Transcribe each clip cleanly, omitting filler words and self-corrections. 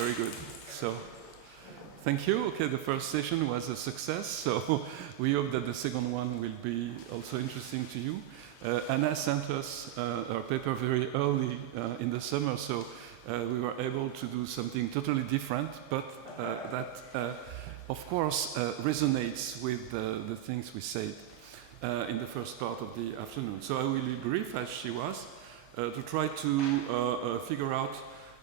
very good. So, thank you. Okay, the first session was a success, so we hope that the second one will be also interesting to you. Anna sent us her paper very early in the summer, so we were able to do something totally different, but that, of course, resonates with the things we said in the first part of the afternoon. So I will be brief, as she was, to try to figure out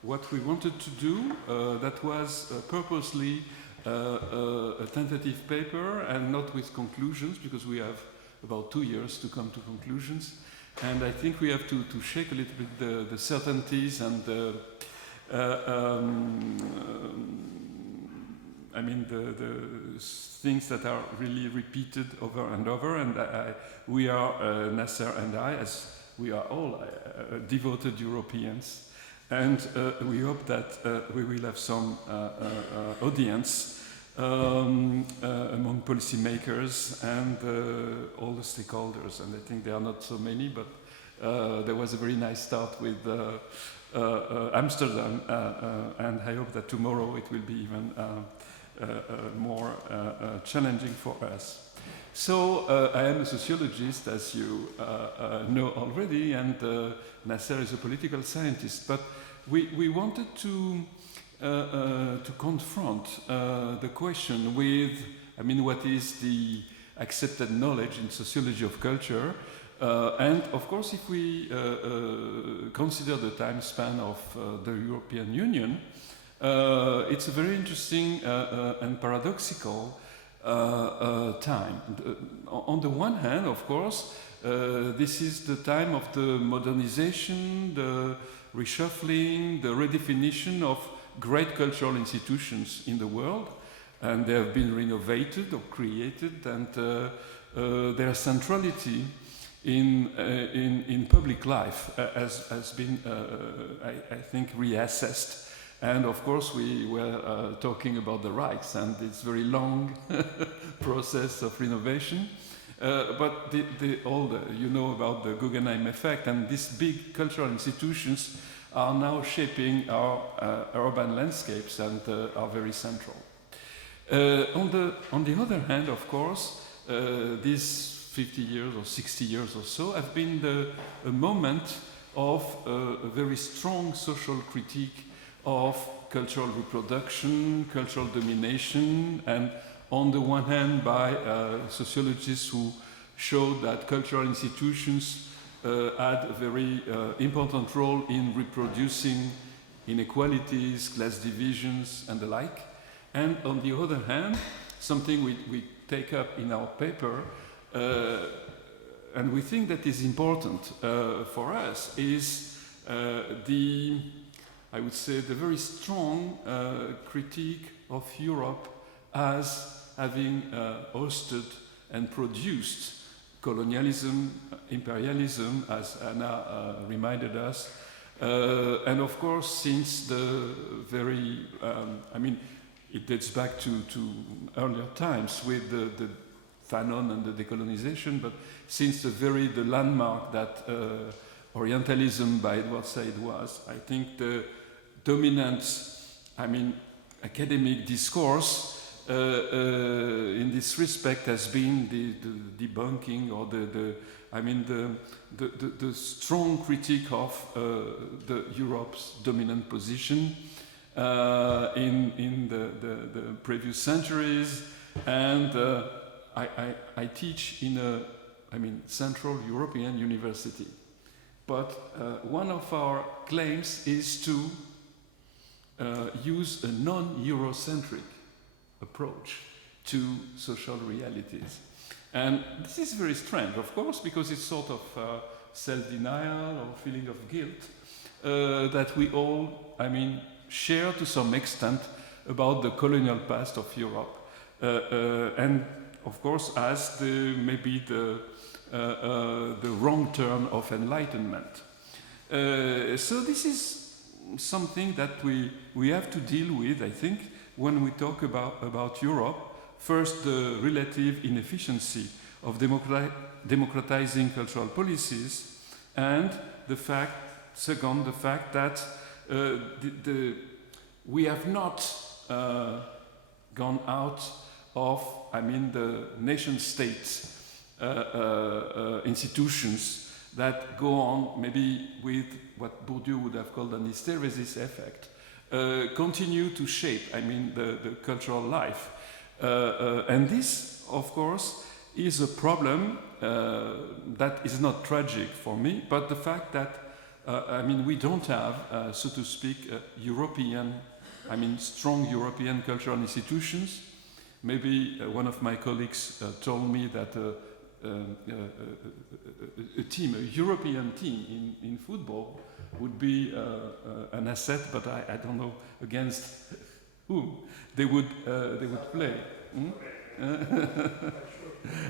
what we wanted to do. That was purposely a tentative paper and not with conclusions, because we have about 2 years to come to conclusions. And I think we have to shake a little bit the certainties and the things that are really repeated over and over. And we are, Nasser and I, as we are all devoted Europeans. And we hope that we will have some audience among policymakers and all the stakeholders. And I think there are not so many, but there was a very nice start with Amsterdam. And I hope that tomorrow it will be even more challenging for us. So I am a sociologist, as you know already, and Nasser is a political scientist. But we wanted to confront the question with, what is the accepted knowledge in sociology of culture? And of course, if we consider the time span of the European Union, it's a very interesting and paradoxical time. On the one hand, of course, this is the time of the modernization, the reshuffling, the redefinition of great cultural institutions in the world, and they have been renovated or created, and their centrality in public life has been, I think, reassessed. And of course, we were talking about the rights, and it's a very long process of renovation. But you know about the Guggenheim effect, and these big cultural institutions are now shaping our urban landscapes and are very central. On the other hand, of course, these 50 years or 60 years or so have been a moment of a very strong social critique of cultural reproduction, cultural domination, and on the one hand by sociologists who showed that cultural institutions had a very important role in reproducing inequalities, class divisions, and the like. And on the other hand, something we take up in our paper, and we think that is important for us, is I would say, the very strong critique of Europe as having hosted and produced colonialism, imperialism, as Anna reminded us. And of course, since the very, it dates back to earlier times with the Fanon and the decolonization, but since the landmark that Orientalism by Edward Said was, I think the dominant, academic discourse in this respect has been the debunking or the strong critique of the Europe's dominant position in the previous centuries. And I teach in a Central European University. But one of our claims is to use a non-Eurocentric approach to social realities. And this is very strange, of course, because it's sort of self-denial or feeling of guilt that we all, share to some extent about the colonial past of Europe. And of course, as maybe the wrong turn of enlightenment. So this is something that we have to deal with, I think, when we talk about Europe. First, the relative inefficiency of democratizing cultural policies, and the fact that we have not gone out of, the nation-state institutions that go on maybe with what Bourdieu would have called an hysteresis effect, continue to shape, the cultural life. And this, of course, is a problem that is not tragic for me, but the fact that, we don't have, so to speak, European, strong European cultural institutions. Maybe one of my colleagues told me that a European team in football would be an asset, but I don't know against whom they would play.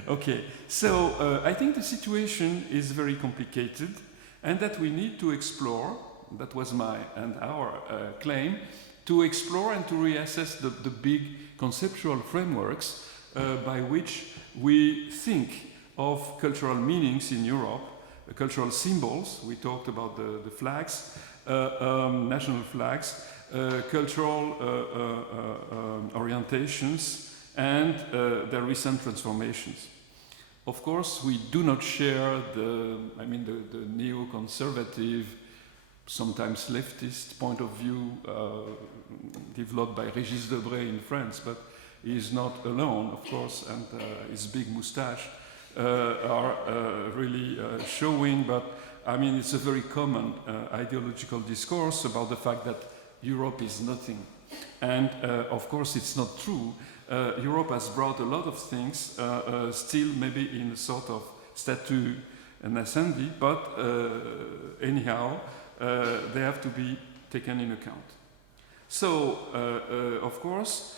Okay, so I think the situation is very complicated, and that we need to explore. That was my and our claim, to explore and to reassess the big conceptual frameworks by which we think of cultural meanings in Europe, cultural symbols. We talked about the flags, national flags, cultural orientations, and their recent transformations. Of course, we do not share the neoconservative, sometimes leftist point of view developed by Régis Debray in France, but he is not alone, of course, and his big moustache are really showing, but it's a very common ideological discourse about the fact that Europe is nothing. And of course, it's not true. Europe has brought a lot of things, still maybe in a sort of statu nascendi, but anyhow, they have to be taken in account. So, of course,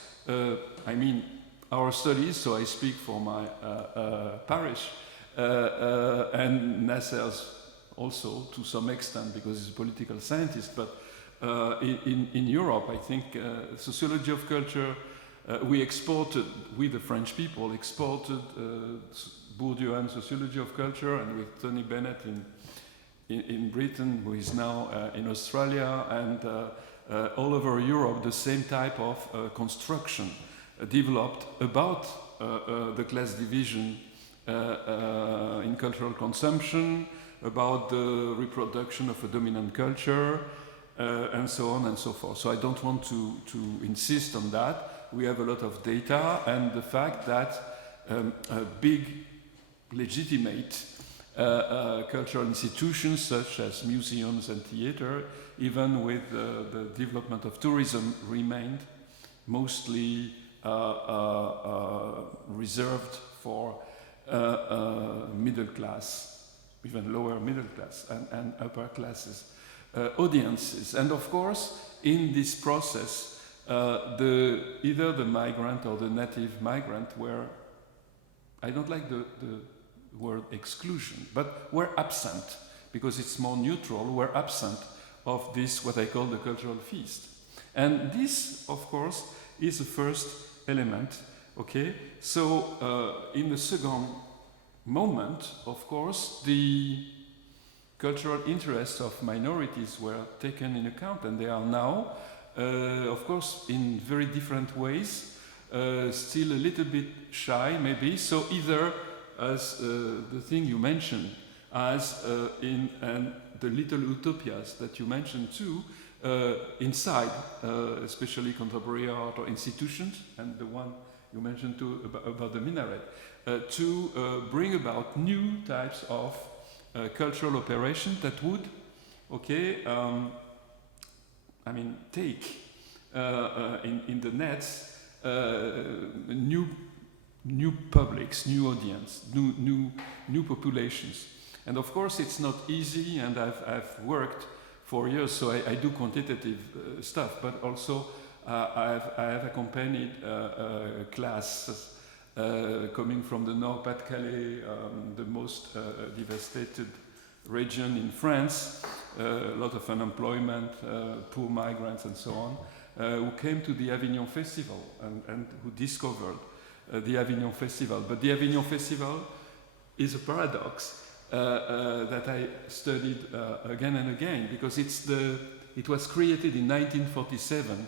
our studies, so I speak for my parish, and Nasser's also to some extent because he's a political scientist, but in Europe, I think sociology of culture, we exported, with the French people, exported Bourdieu and sociology of culture, and with Tony Bennett in Britain, who is now in Australia, and all over Europe, the same type of construction developed about the class division in cultural consumption, about the reproduction of a dominant culture, and so on and so forth. So I don't want to insist on that. We have a lot of data, and the fact that big, legitimate cultural institutions such as museums and theater, even with the development of tourism, remained mostly reserved for middle class, even lower middle class and upper classes audiences. And of course, in this process, either the migrant or the native migrant were, I don't like the word exclusion, but were absent, because it's more neutral, were absent of this, what I call the cultural feast. And this, of course, is the first element, okay? So, in the second moment, of course, the cultural interests of minorities were taken in account, and they are now, of course, in very different ways, still a little bit shy, maybe. So either as the thing you mentioned, as in the little utopias that you mentioned too, inside, especially contemporary art or institutions, and the one you mentioned too about the minaret, to bring about new types of cultural operations that would, take in the nets new publics, new audience, new populations. And of course, it's not easy, and I've worked for years, so I do quantitative stuff, but also I have accompanied classes coming from the Nord-Pas-de-Calais, the most devastated region in France, a lot of unemployment, poor migrants and so on, who came to the Avignon Festival and who discovered the Avignon Festival. But the Avignon Festival is a paradox that I studied again and again, because it was created in 1947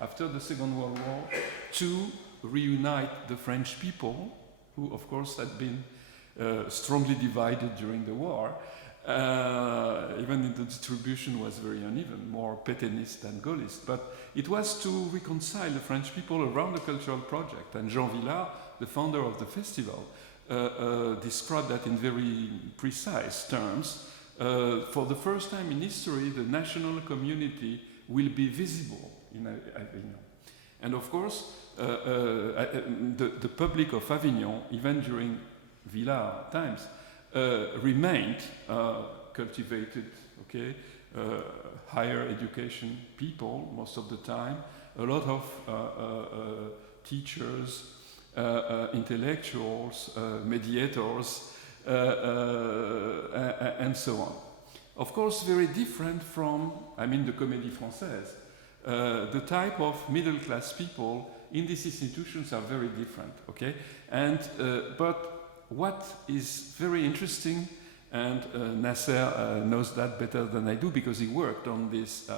after the Second World War, to reunite the French people, who of course had been strongly divided during the war. Even the distribution was very uneven, more Pétainist than Gaullist. But it was to reconcile the French people around the cultural project. And Jean Villard, the founder of the festival, described that in very precise terms. For the first time in history, the national community will be visible in Avignon. And of course, the public of Avignon, even during Villard times, remained cultivated, okay, higher education people most of the time, a lot of teachers, intellectuals, mediators, and so on. Of course, very different from, I mean, the Comédie Française. The type of middle-class people in these institutions are very different, okay? And, but what is very interesting, and Nasser knows that better than I do because he worked on these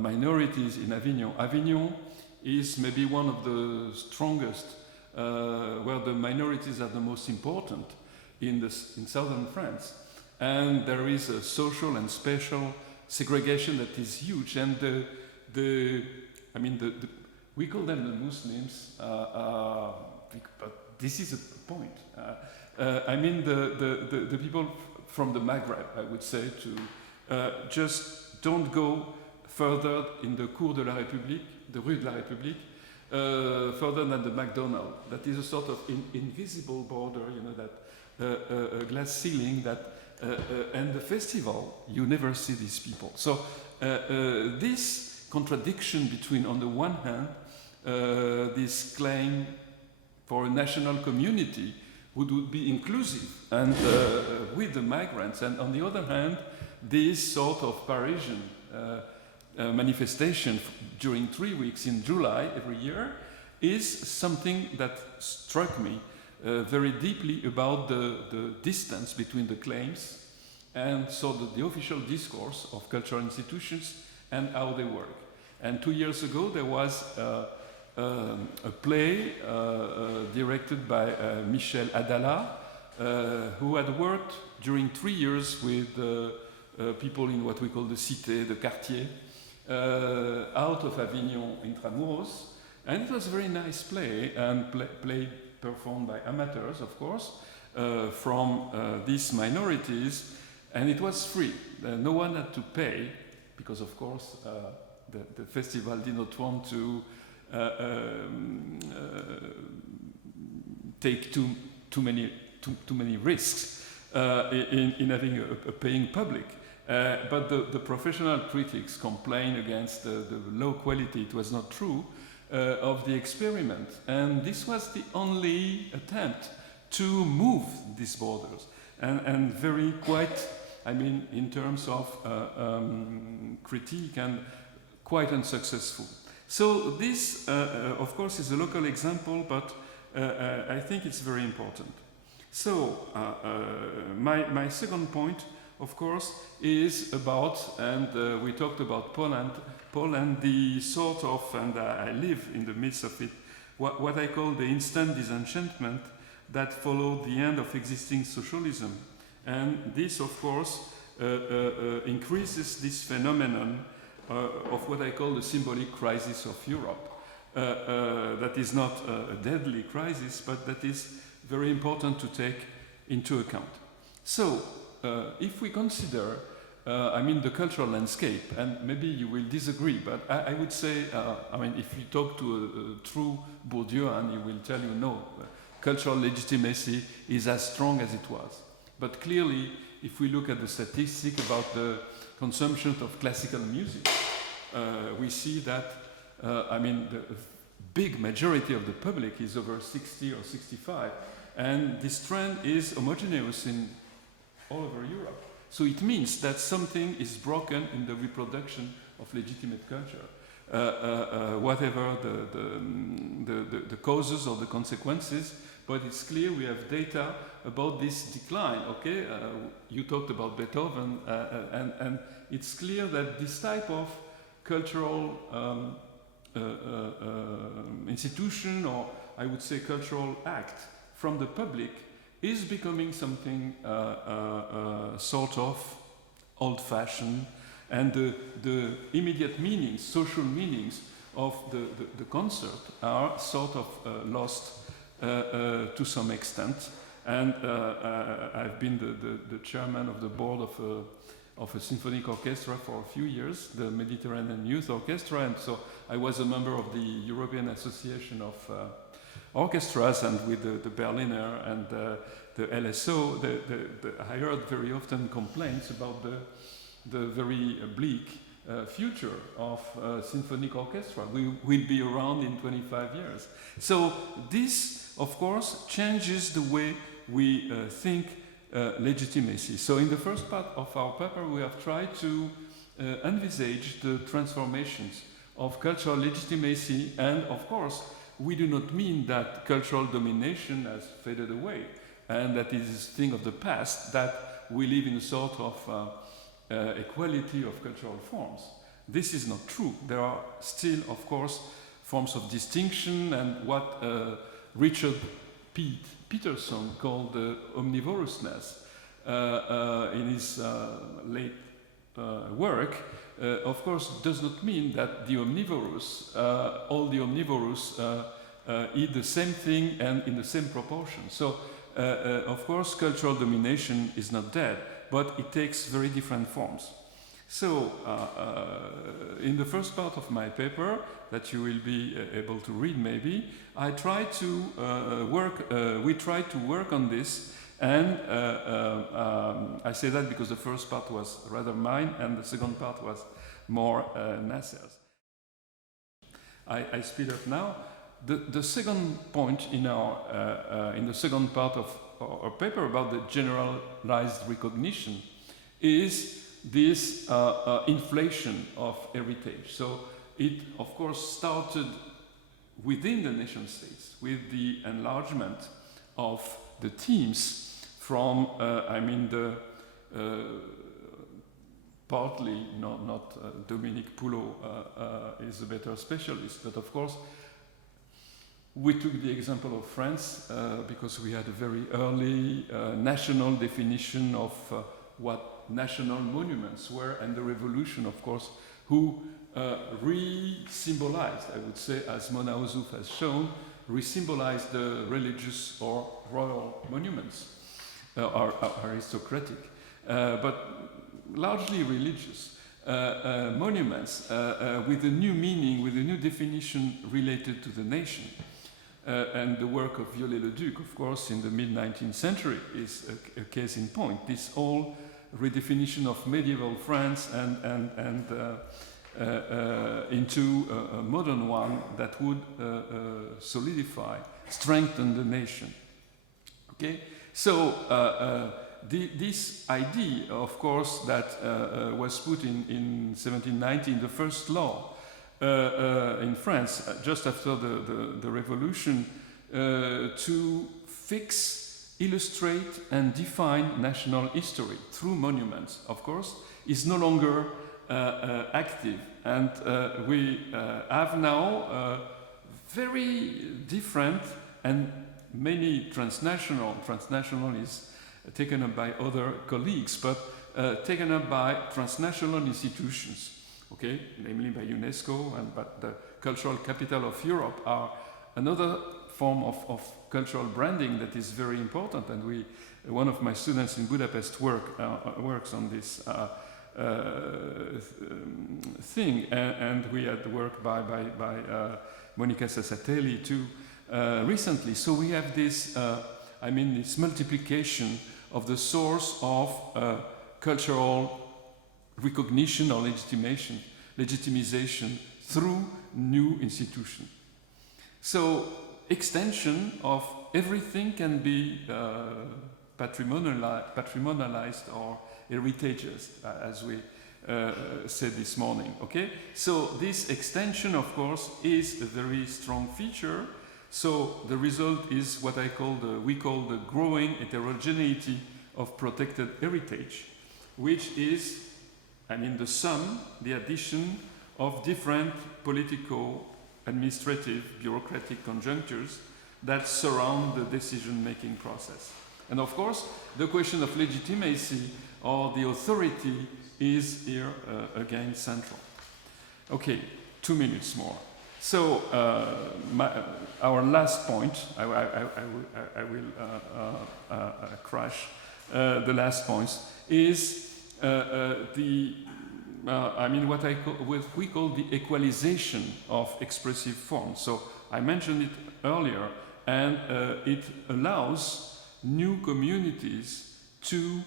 minorities in Avignon. Avignon is maybe one of the strongest, where the minorities are the most important in southern France. And there is a social and spatial segregation that is huge. And we call them the Muslims, but this is a point. I mean the people from the Maghreb, I would say, to just don't go further in the Cour de la République, the Rue de la République, further than the McDonald's. That is a sort of invisible border, you know, that a glass ceiling that, and the festival, you never see these people. So this contradiction between, on the one hand, this claim for a national community would be inclusive and with the migrants, and on the other hand, this sort of Parisian manifestation during 3 weeks in July every year is something that struck me very deeply about the distance between the claims and so the official discourse of cultural institutions and how they work. And 2 years ago there was a play directed by Michel Buchowski, who had worked during 3 years with people in what we call the Cité, the Quartier, out of Avignon intramuros. And it was a very nice play, and play performed by amateurs, of course, from these minorities, and it was free. No one had to pay, because of course the festival did not want to take too many risks in having a paying public. But the professional critics complain against the low quality, it was not true, of the experiment. And this was the only attempt to move these borders. And very quite, I mean, in terms of critique, and quite unsuccessful. So this, of course, is a local example, but I think it's very important. So my second point, of course, is about, and we talked about Poland, the sort of, and I live in the midst of it, what I call the instant disenchantment that followed the end of existing socialism. And this, of course, increases this phenomenon of what I call the symbolic crisis of Europe. That is not a deadly crisis, but that is very important to take into account. So, if we consider, I mean, the cultural landscape, and maybe you will disagree, but I would say, I mean, if you talk to a true Bourdieuan, he will tell you, no, cultural legitimacy is as strong as it was. But clearly, if we look at the statistic about the consumption of classical music, we see that, I mean, the big majority of the public is over 60 or 65, and this trend is homogeneous in all over Europe. So it means that something is broken in the reproduction of legitimate culture, whatever the causes or the consequences. But it's clear we have data about this decline. Okay, you talked about Beethoven, and it's clear that this type of cultural institution, or I would say cultural act from the public, is becoming something sort of old-fashioned, and the immediate meanings, social meanings of the concert are sort of lost to some extent. And I've been the chairman of the board of a symphonic orchestra for a few years, the Mediterranean Youth Orchestra, and so I was a member of the European Association of Orchestras, and with the Berliner and the LSO, I heard very often complaints about the very bleak future of symphonic orchestra. We will be around in 25 years. So this, of course, changes the way we think legitimacy. So in the first part of our paper, we have tried to envisage the transformations of cultural legitimacy, and of course, we do not mean that cultural domination has faded away and that it is a thing of the past, that we live in a sort of equality of cultural forms. This is not true. There are still, of course, forms of distinction, and what Richard Peterson called omnivorousness in his late work, of course, does not mean that the omnivorous, all the omnivorous eat the same thing and in the same proportion. So, of course, cultural domination is not dead, but it takes very different forms. So, in the first part of my paper, that you will be able to read maybe, I try to we try to work on this, and I say that because the first part was rather mine, and the second part was more Nasser's. I speed up now. The second point in the second part of our paper about the generalized recognition is this inflation of heritage. So it, of course, started within the nation states with the enlargement of the teams from, partly, not Dominique Poulot is a better specialist, but of course, we took the example of France because we had a very early national definition of what national monuments were, and the revolution, of course, who re-symbolized, I would say, as Mona Ozouf has shown, re-symbolized the religious or royal monuments, or aristocratic, but largely religious monuments with a new meaning, with a new definition related to the nation. And the work of Viollet-le-Duc, of course, in the mid-19th century is a case in point. This whole redefinition of medieval France and into a modern one that would solidify, strengthen the nation. Okay, so this idea, of course, that was put in 1790 in the first law in France, just after the revolution, to fix, illustrate, and define national history through monuments, of course, is no longer active. And we have now very different and many transnational is taken up by other colleagues, but taken up by transnational institutions. Okay, namely by UNESCO, but the cultural capital of Europe are another form of cultural branding that is very important. And one of my students in Budapest works on this thing, and we had work by Monica Sassatelli too recently. So we have this, this multiplication of the source of cultural recognition or legitimization through new institutions. So extension of everything can be patrimonialized or heritages, as we said this morning. Okay, so this extension, of course, is a very strong feature. So the result is what we call the growing heterogeneity of protected heritage, which is the sum, the addition of different political, administrative, bureaucratic conjunctures that surround the decision-making process. And of course, the question of legitimacy or the authority is here again central. Okay, 2 minutes more. So our last point, I will crash the last points, is what we call the equalization of expressive forms. So I mentioned it earlier, and it allows new communities to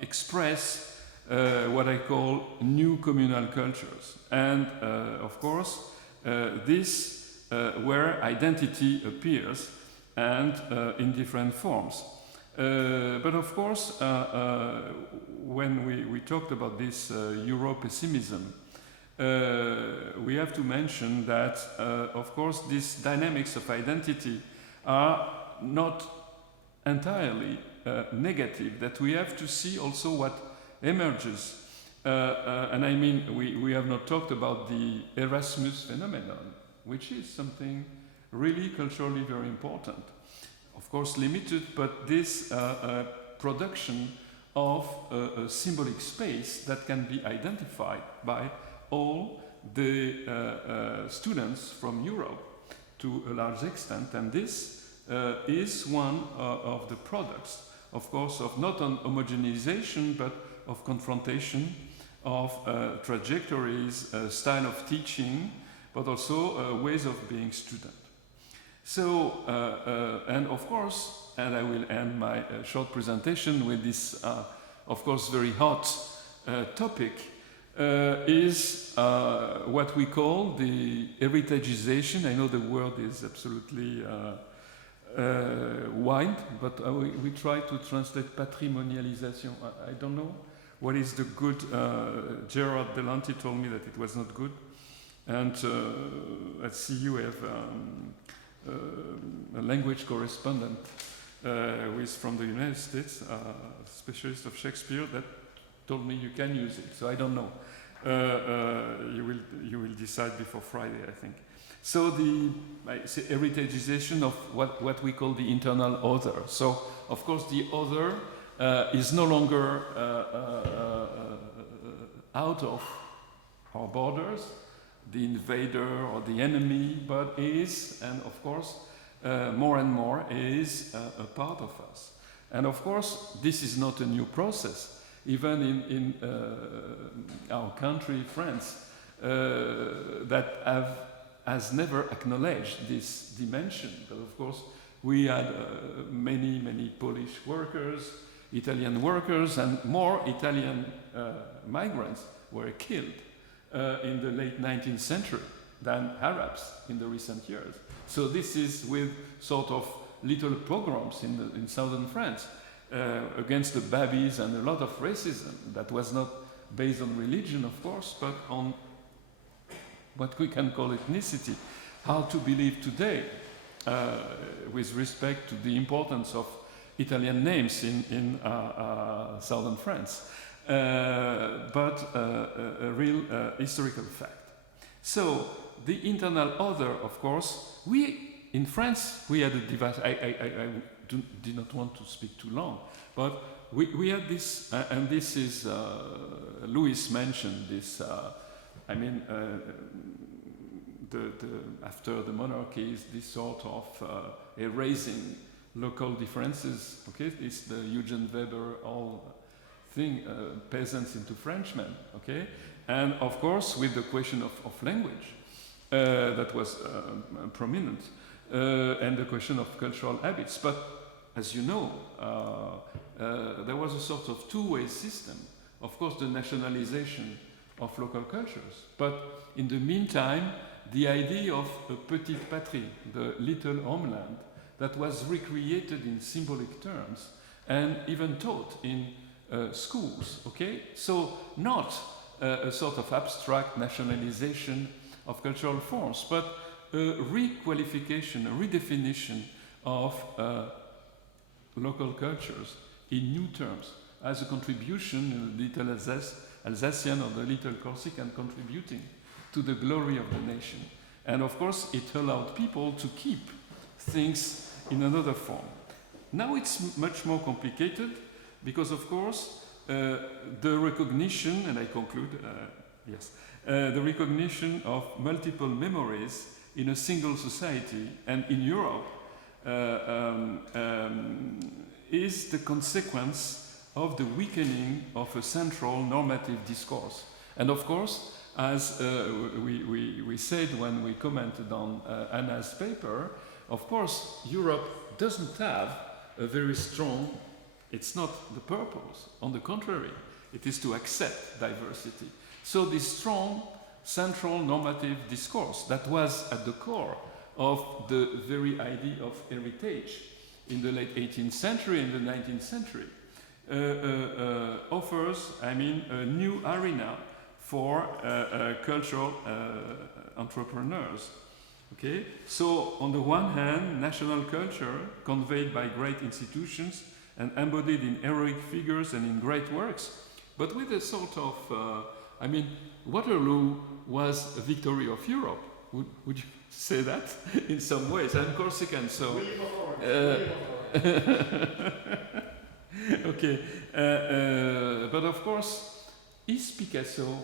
express what I call new communal cultures. And of course, this where identity appears and in different forms. But of course, when we talked about this Euro-pessimism, we have to mention that, of course, these dynamics of identity are not entirely negative, that we have to see also what emerges. And I mean, we have not talked about the Erasmus phenomenon, which is something really culturally very important. Of course limited, but this production of a symbolic space that can be identified by all the students from Europe to a large extent, and this is one of the products, of course, of not on homogenization, but of confrontation, of trajectories, style of teaching, but also ways of being student. So, and of course, and I will end my short presentation with this, of course, very hot topic, is what we call the heritageization. I know the word is absolutely wide, but we try to translate patrimonialisation. I don't know what is the good. Gerard Belanti told me that it was not good. And at CU we have a language correspondent who is from the United States, a specialist of Shakespeare, that told me you can use it. So I don't know. You will decide before Friday, I think. So the heritageization of what we call the internal other. So of course the other is no longer out of our borders, the invader or the enemy, but is, and of course, more and more is a part of us. And of course, this is not a new process. Even in our country, France, that has never acknowledged this dimension. But of course, we had many Polish workers, Italian workers, and more Italian migrants were killed in the late 19th century than Arabs in the recent years. So this is with sort of little pogroms in southern France against the Babis and a lot of racism that was not based on religion, of course, but on what we can call ethnicity. How to believe today with respect to the importance of Italian names in southern France. But a real historical fact. So the internal other, of course, in France we had a divide. I did not want to speak too long, but we had this, and this is Louis mentioned this. After the monarchies, this sort of erasing local differences. Okay, it's the Eugen Weber all thing, peasants into Frenchmen, okay? And of course, with the question of language that was prominent, and the question of cultural habits. But as you know, there was a sort of two-way system. Of course, the nationalization of local cultures. But in the meantime, the idea of a petite patrie, the little homeland, that was recreated in symbolic terms and even taught in schools, okay? So not a sort of abstract nationalization of cultural forms, but a requalification, a redefinition of local cultures in new terms as a contribution, little Alsatian or the little Corsican contributing to the glory of the nation. And of course, it allowed people to keep things in another form. Now it's much more complicated because, of course, the recognition, and I conclude, the recognition of multiple memories in a single society and in Europe is the consequence of the weakening of a central normative discourse. And of course, as we said when we commented on Anna's paper, of course, Europe doesn't have a very strong, it's not the purpose. On the contrary, it is to accept diversity. So this strong central normative discourse that was at the core of the very idea of heritage in the late 18th century and the 19th century offers, I mean, a new arena for cultural entrepreneurs. Okay? So, on the one hand, national culture conveyed by great institutions and embodied in heroic figures and in great works, but with a sort of, I mean, Waterloo was a victory of Europe. Would you say that in some ways? I'm Corsican, so. Okay, but of course, is Picasso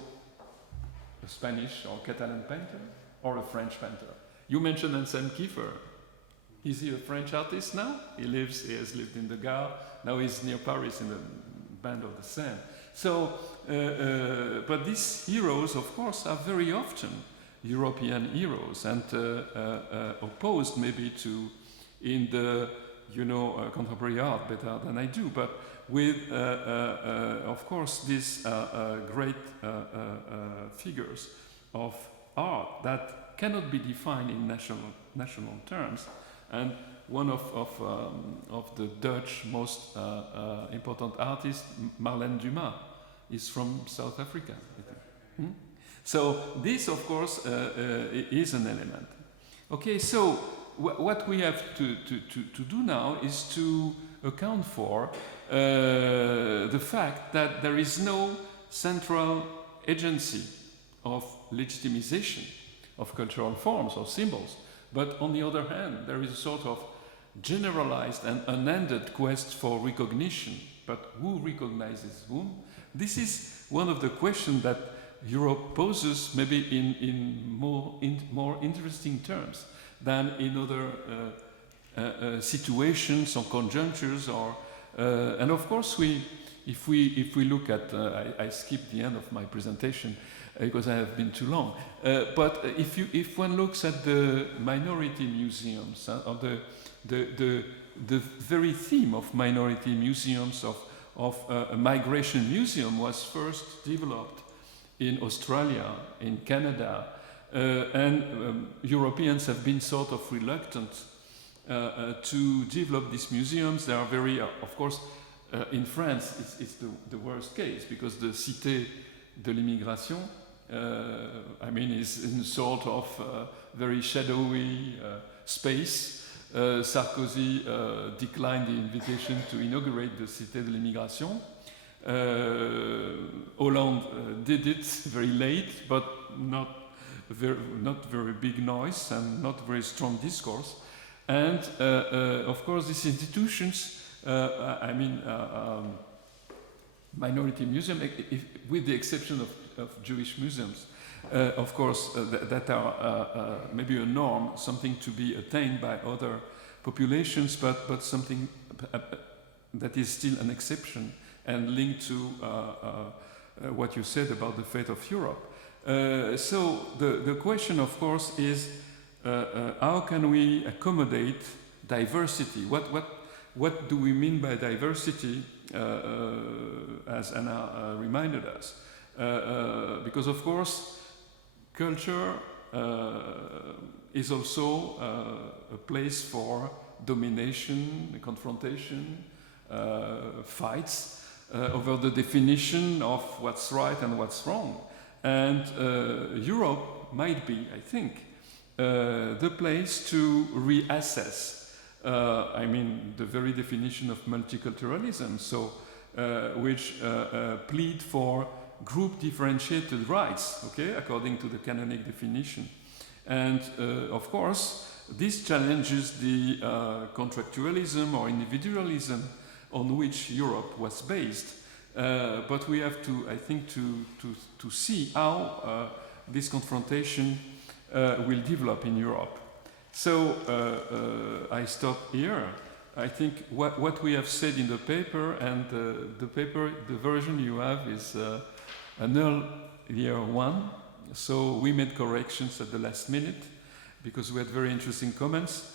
a Spanish or Catalan painter or a French painter? You mentioned Anselm Kiefer. Is he a French artist now? He has lived in the Gare. Now he's near Paris in the Band of the Seine. So, but these heroes, of course, are very often European heroes and opposed maybe to, in the, contemporary art better than I do, but with, of course, these great figures of art that cannot be defined in national terms. And one of the Dutch most important artists, Marlène Dumas, is from South Africa. So this, of course, is an element. Okay, so what we have to do now is to account for the fact that there is no central agency of legitimization of cultural forms or symbols. But on the other hand, there is a sort of generalized and unended quest for recognition. But who recognizes whom? This is one of the questions that Europe poses, maybe in more interesting terms than in other situations or conjunctures. And of course, if we look at, I skipped the end of my presentation because I have been too long. But if one looks at the minority museums, or the very theme of minority museums, of a migration museum was first developed in Australia, in Canada, and Europeans have been sort of reluctant to develop these museums. They are very, of course, in France, it's the worst case because the Cité de l'Immigration, I mean, is in sort of very shadowy space. Sarkozy declined the invitation to inaugurate the Cité de l'Immigration. Hollande did it very late, but not very big noise and not very strong discourse. And of course, these institutions, minority museum, with the exception of Jewish museums, of course, that are maybe a norm, something to be attained by other populations, but something that is still an exception and linked to what you said about the fate of Europe. So the question, of course, is how can we accommodate diversity? What do we mean by diversity, as Anna reminded us? Because, of course, culture is also a place for domination, confrontation, fights over the definition of what's right and what's wrong. And Europe might be, I think, the place to reassess, the very definition of multiculturalism, so which plead for group differentiated rights, okay, according to the canonic definition. And of course, this challenges the contractualism or individualism on which Europe was based. But we have to, I think, to see how this confrontation will develop in Europe. So I stop here. I think what we have said in the paper, and the paper, the version you have is an earlier one. So we made corrections at the last minute because we had very interesting comments.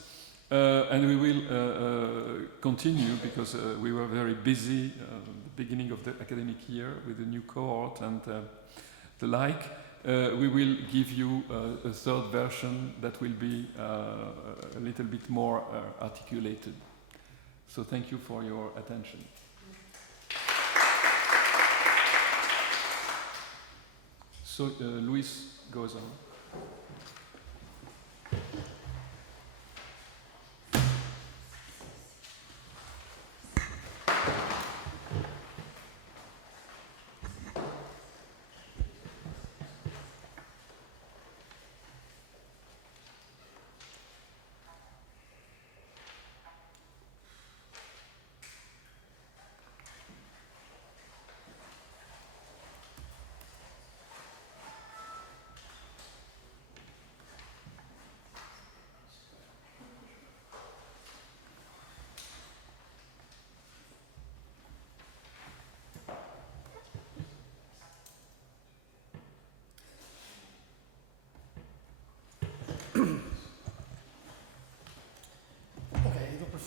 And we will continue because we were very busy at the beginning of the academic year with the new cohort and the like. We will give you a third version that will be a little bit more articulated. So thank you for your attention. So Luis goes on.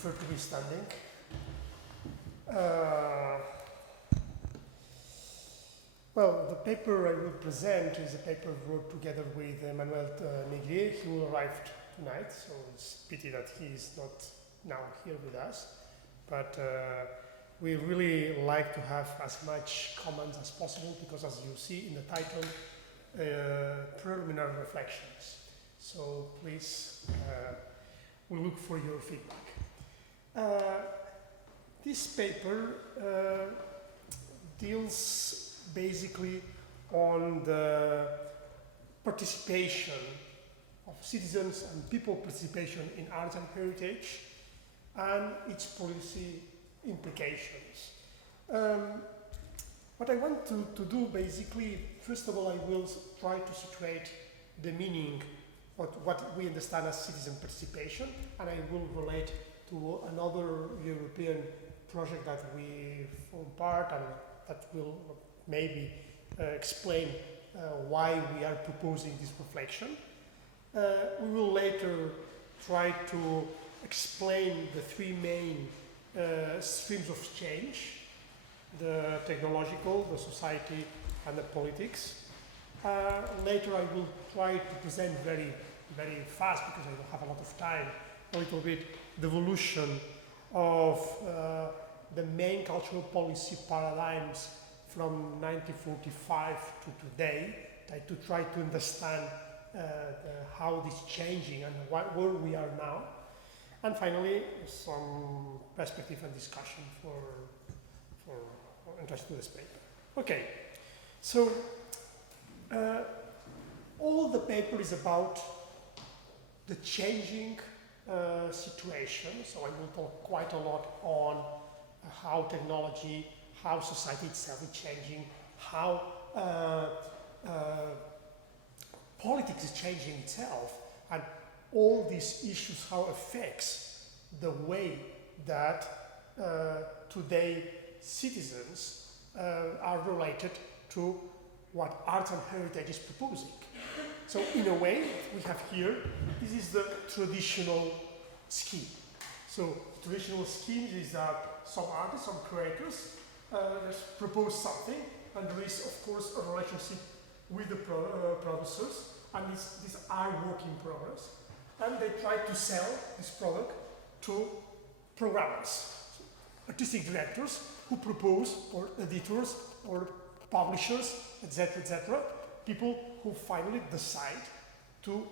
To be standing. Well, the paper I will present is a paper wrote together with Emmanuel Negrier, who arrived tonight, so it's a pity that he is not now here with us. But we really like to have as much comments as possible because, as you see in the title, preliminary reflections. So please, we look for your feedback. This paper deals basically on the participation of citizens and people participation in arts and heritage and its policy implications. What I want to do basically, first of all, I will try to situate the meaning of what we understand as citizen participation, and I will relate to another European project that we form part and that will maybe explain why we are proposing this reflection. We will later try to explain the three main streams of change: the technological, the society, and the politics. Later I will try to present very, very fast, because I don't have a lot of time, a little bit the evolution of the main cultural policy paradigms from 1945 to today, to try to understand how this is changing and where we are now. And finally, some perspective and discussion for interest to this paper. Okay, so all the paper is about the changing situation. So I will talk quite a lot on how technology, how society itself is changing, how politics is changing itself, and all these issues, how it affects the way that today citizens are related to what arts and heritage is proposing. So in a way, we have here, this is the traditional scheme. So traditional scheme is that some artists, some creators propose something, and there is of course a relationship with the producers, and these are work in progress. And they try to sell this product to programmers, artistic directors who propose, or editors, or publishers, etc., people who finally decide to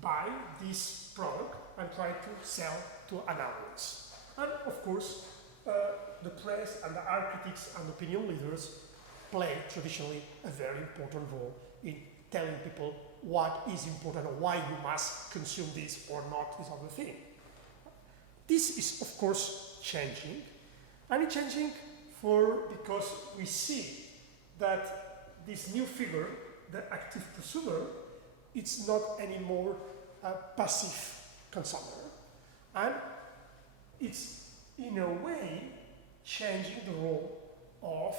buy this product and try to sell to an audience. And of course, the press and the art critics and opinion leaders play traditionally a very important role in telling people what is important or why you must consume this or not this other thing. This is, of course, changing, and it's changing because we see that this new figure, the active consumer, it's not anymore a passive consumer, and it's in a way changing the role of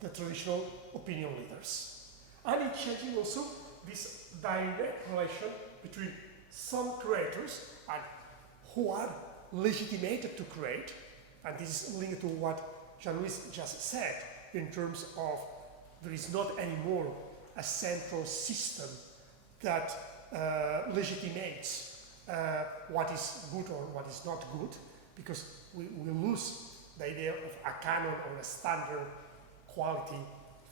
the traditional opinion leaders. And it's changing also this direct relation between some creators and who are legitimated to create, and this is linked to what Jean-Louis just said in terms of there is not anymore a central system that legitimates what is good or what is not good, because we lose the idea of a canon or a standard quality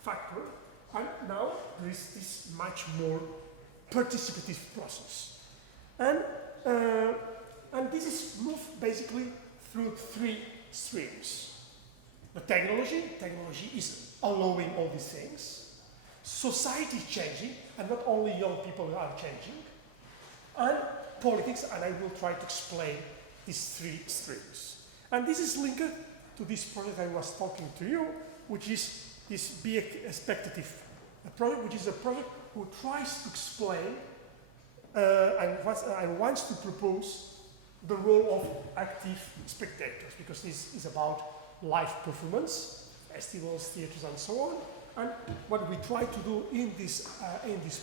factor, and now there is this much more participative process. And this is moved basically through three streams. The technology is allowing all these things. Society is changing, and not only young people are changing. And politics, and I will try to explain these three streams. And this is linked to this project I was talking to you, which is this Be Expectative project, which is a project who tries to explain and wants to propose the role of active spectators, because this is about live performance, festivals, theaters, and so on. And what we try to do in this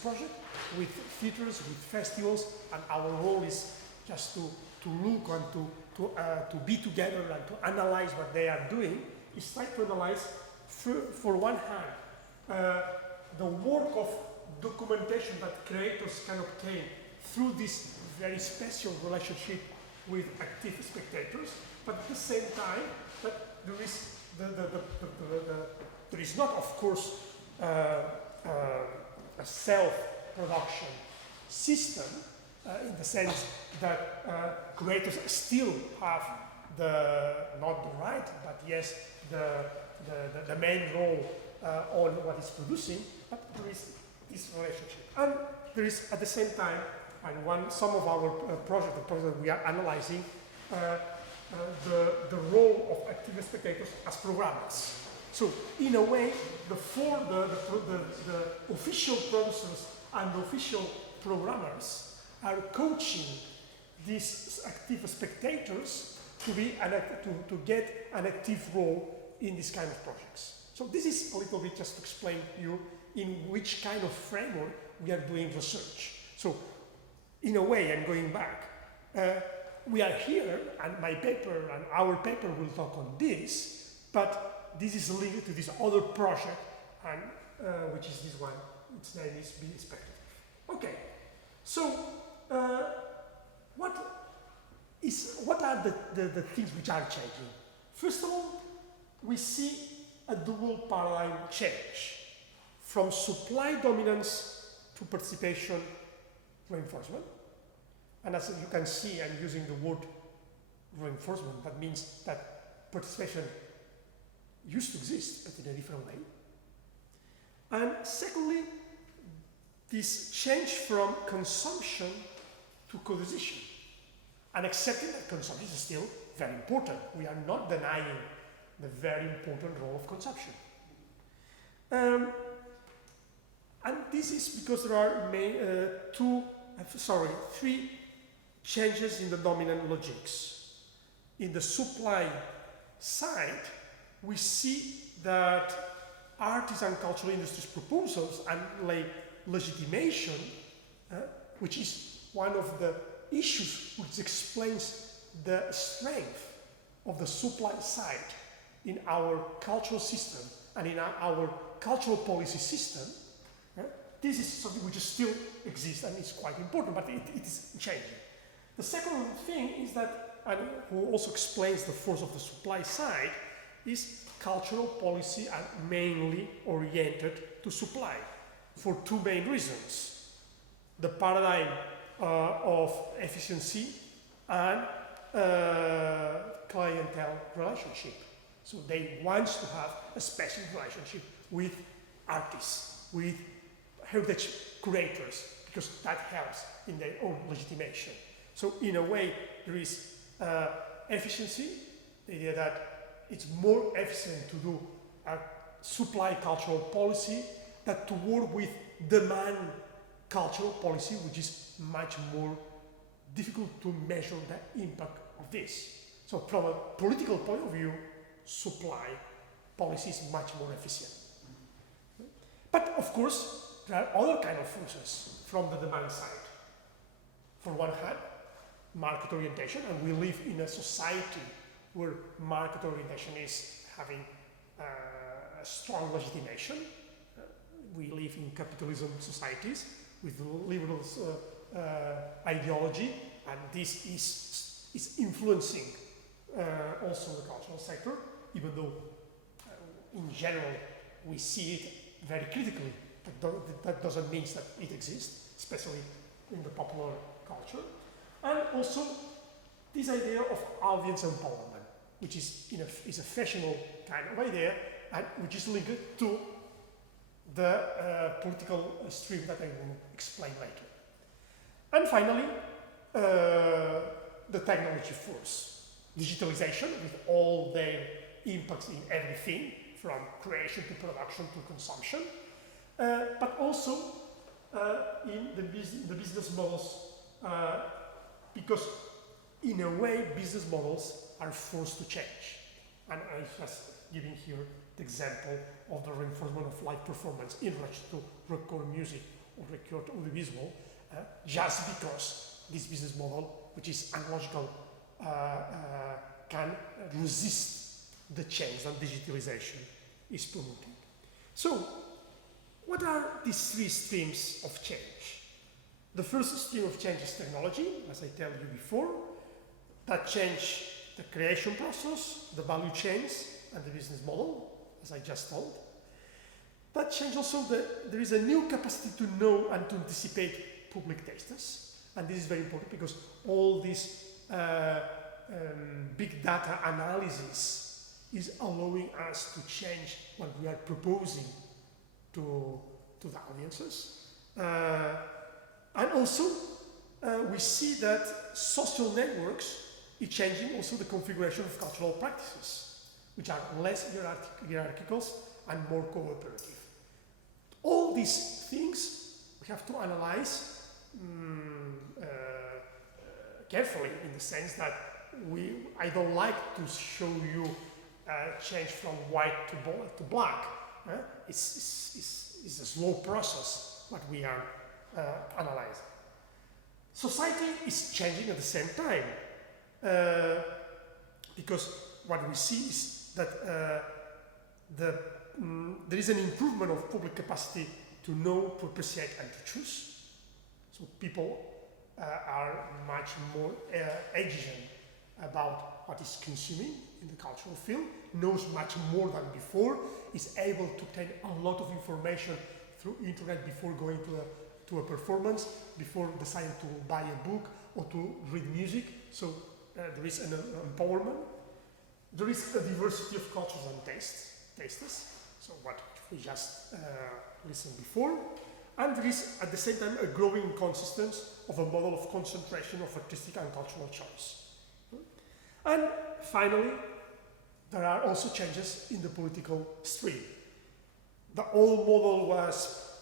project with theaters, with festivals, and our role is just to look and to be together and to analyze what they are doing, is try to analyze, for one hand, the work of documentation that creators can obtain through this very special relationship with active spectators, but at the same time, that there is there is not, of course, a self-production system in the sense that creators still have not the right, but yes, the main role on what is producing, but there is this relationship. And there is, at the same time, and some of our projects that we are analyzing, the role of active spectators as programmers. So, in a way, the official producers and the official programmers are coaching these active spectators to get an active role in this kind of projects. So this is a little bit just to explain to you in which kind of framework we are doing research. So, in a way, I'm going back. We are here, and my paper and our paper will talk on this, but this is linked to this other project, and which is this one. Its name is Be Expectative. Okay, so what are the things which are changing? First of all, we see a dual paradigm change from supply dominance to participation reinforcement. And as you can see, I'm using the word reinforcement. That means that participation used to exist, but in a different way. And secondly, this change from consumption to co-decision, and accepting that consumption is still very important. We are not denying the very important role of consumption. And this is because there are three changes in the dominant logics. In the supply side, we see that artists and cultural industries' proposals and legitimation, which is one of the issues which explains the strength of the supply side in our cultural system and in our cultural policy system. This is something which still exists and is quite important, but it is changing. The second thing is that, and who also explains the force of the supply side, is cultural policy are mainly oriented to supply for two main reasons. The paradigm of efficiency and clientele relationship. So they want to have a special relationship with artists, with heritage curators, because that helps in their own legitimation. So in a way, there is efficiency, the idea that it's more efficient to do a supply cultural policy than to work with demand cultural policy, which is much more difficult to measure the impact of this. So from a political point of view, supply policy is much more efficient. But of course, there are other kind of forces from the demand side. For one hand, market orientation, and we live in a society where market orientation is having a strong legitimation. We live in capitalism societies with liberal ideology, and this is influencing also the cultural sector, even though in general we see it very critically. That doesn't mean that it exists, especially in the popular culture. And also this idea of audience empowerment, which is a fashionable kind of idea, and which is linked to the political stream that I will explain later. And finally, the technology force. Digitalization, with all their impacts in everything, from creation to production to consumption, but also in the business models, because in a way, business models are forced to change. And I'm just giving here the example of the reinforcement of live performance in relation to record music or record audiovisual, just because this business model, which is unlogical, can resist the change that digitalization is promoting. So, what are these three streams of change? The first stream of change is technology, as I told you before, that change the creation process, the value chains, and the business model, as I just told. That change also, there is a new capacity to know and to anticipate public tastes, and this is very important because all this big data analysis is allowing us to change what we are proposing to the audiences. And also, we see that social networks is changing also the configuration of cultural practices, which are less hierarchical and more cooperative. All these things we have to analyze carefully, in the sense that I don't like to show you change from white to black. It's a slow process what we are analyzing. Society is changing at the same time, because what we see is that there is an improvement of public capacity to know, to appreciate, and to choose. So people are much more exigent about what is consuming in the cultural field, knows much more than before, is able to obtain a lot of information through internet before going to a performance, before deciding to buy a book or to read music. So there is an empowerment. There is a diversity of cultures and tastes, so what we just listened before. And there is, at the same time, a growing consistence of a model of concentration of artistic and cultural choice. And finally, there are also changes in the political stream. The old model was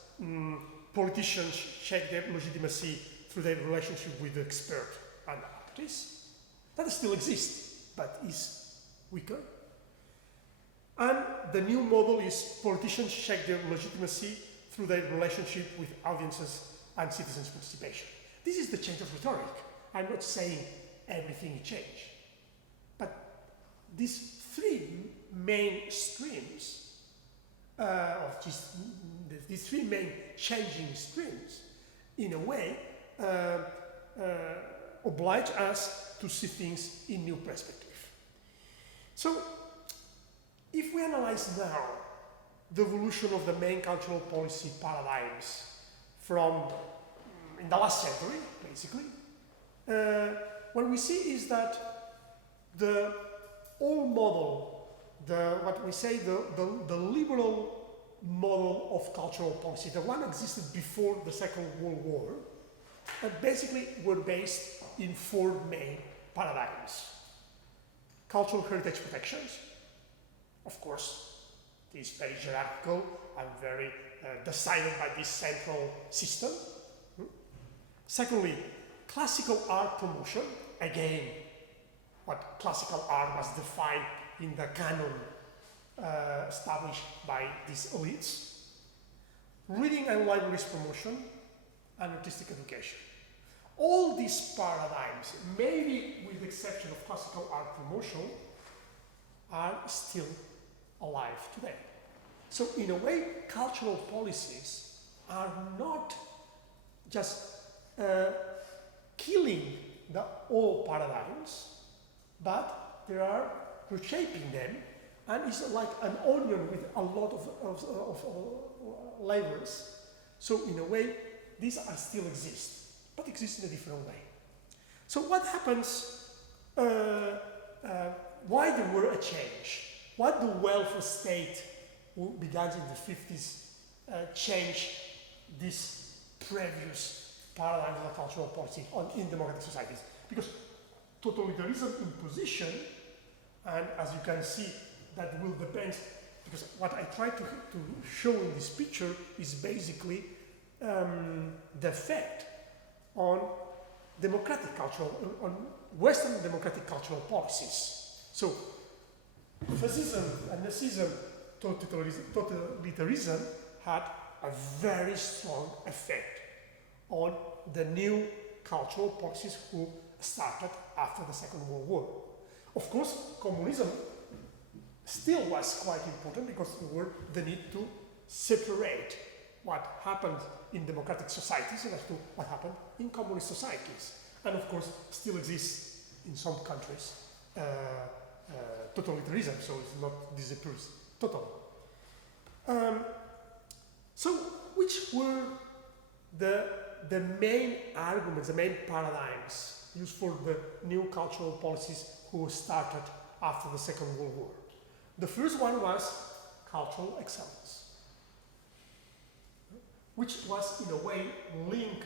politicians check their legitimacy through their relationship with the expert and artist. That still exists, but is weaker. And the new model is politicians check their legitimacy through their relationship with audiences and citizens' participation. This is the change of rhetoric. I'm not saying everything changed. But these three main streams of these three main changing streams, in a way, oblige us to see things in new perspective. So, if we analyze now the evolution of the main cultural policy paradigms from in the last century, basically, what we see is that the old model, what we say the liberal model of cultural policy. The one existed before the Second World War, and basically were based in four main paradigms. Cultural heritage protections, of course, this is very hierarchical and very decided by this central system. Secondly, classical art promotion, again, what classical art was defined in the canon established by these elites. Reading and libraries promotion, and artistic education. All these paradigms, maybe with the exception of classical art promotion, are still alive today. So in a way, cultural policies are not just killing the old paradigms, but they are reshaping them, and it's like an onion with a lot of layers. So in a way, these are still exist, but exist in a different way. So what happens, why there were a change? What the welfare state who began in the 50s changed this previous paradigm of the cultural policy in democratic societies? Because totalitarianism imposition, and as you can see, that will depend, because what I try to show in this picture is basically the effect on democratic cultural, on Western democratic cultural policies. So, fascism and Nazism, totalitarianism had a very strong effect on the new cultural policies who started after the Second World War. Of course, communism still was quite important because there were the need to separate what happened in democratic societies and as to what happened in communist societies. And of course, still exists in some countries totalitarianism, so it's not disappears totally. So, which were the main arguments, the main paradigms used for the new cultural policies who started after the Second World War? The first one was cultural excellence, which was in a way linked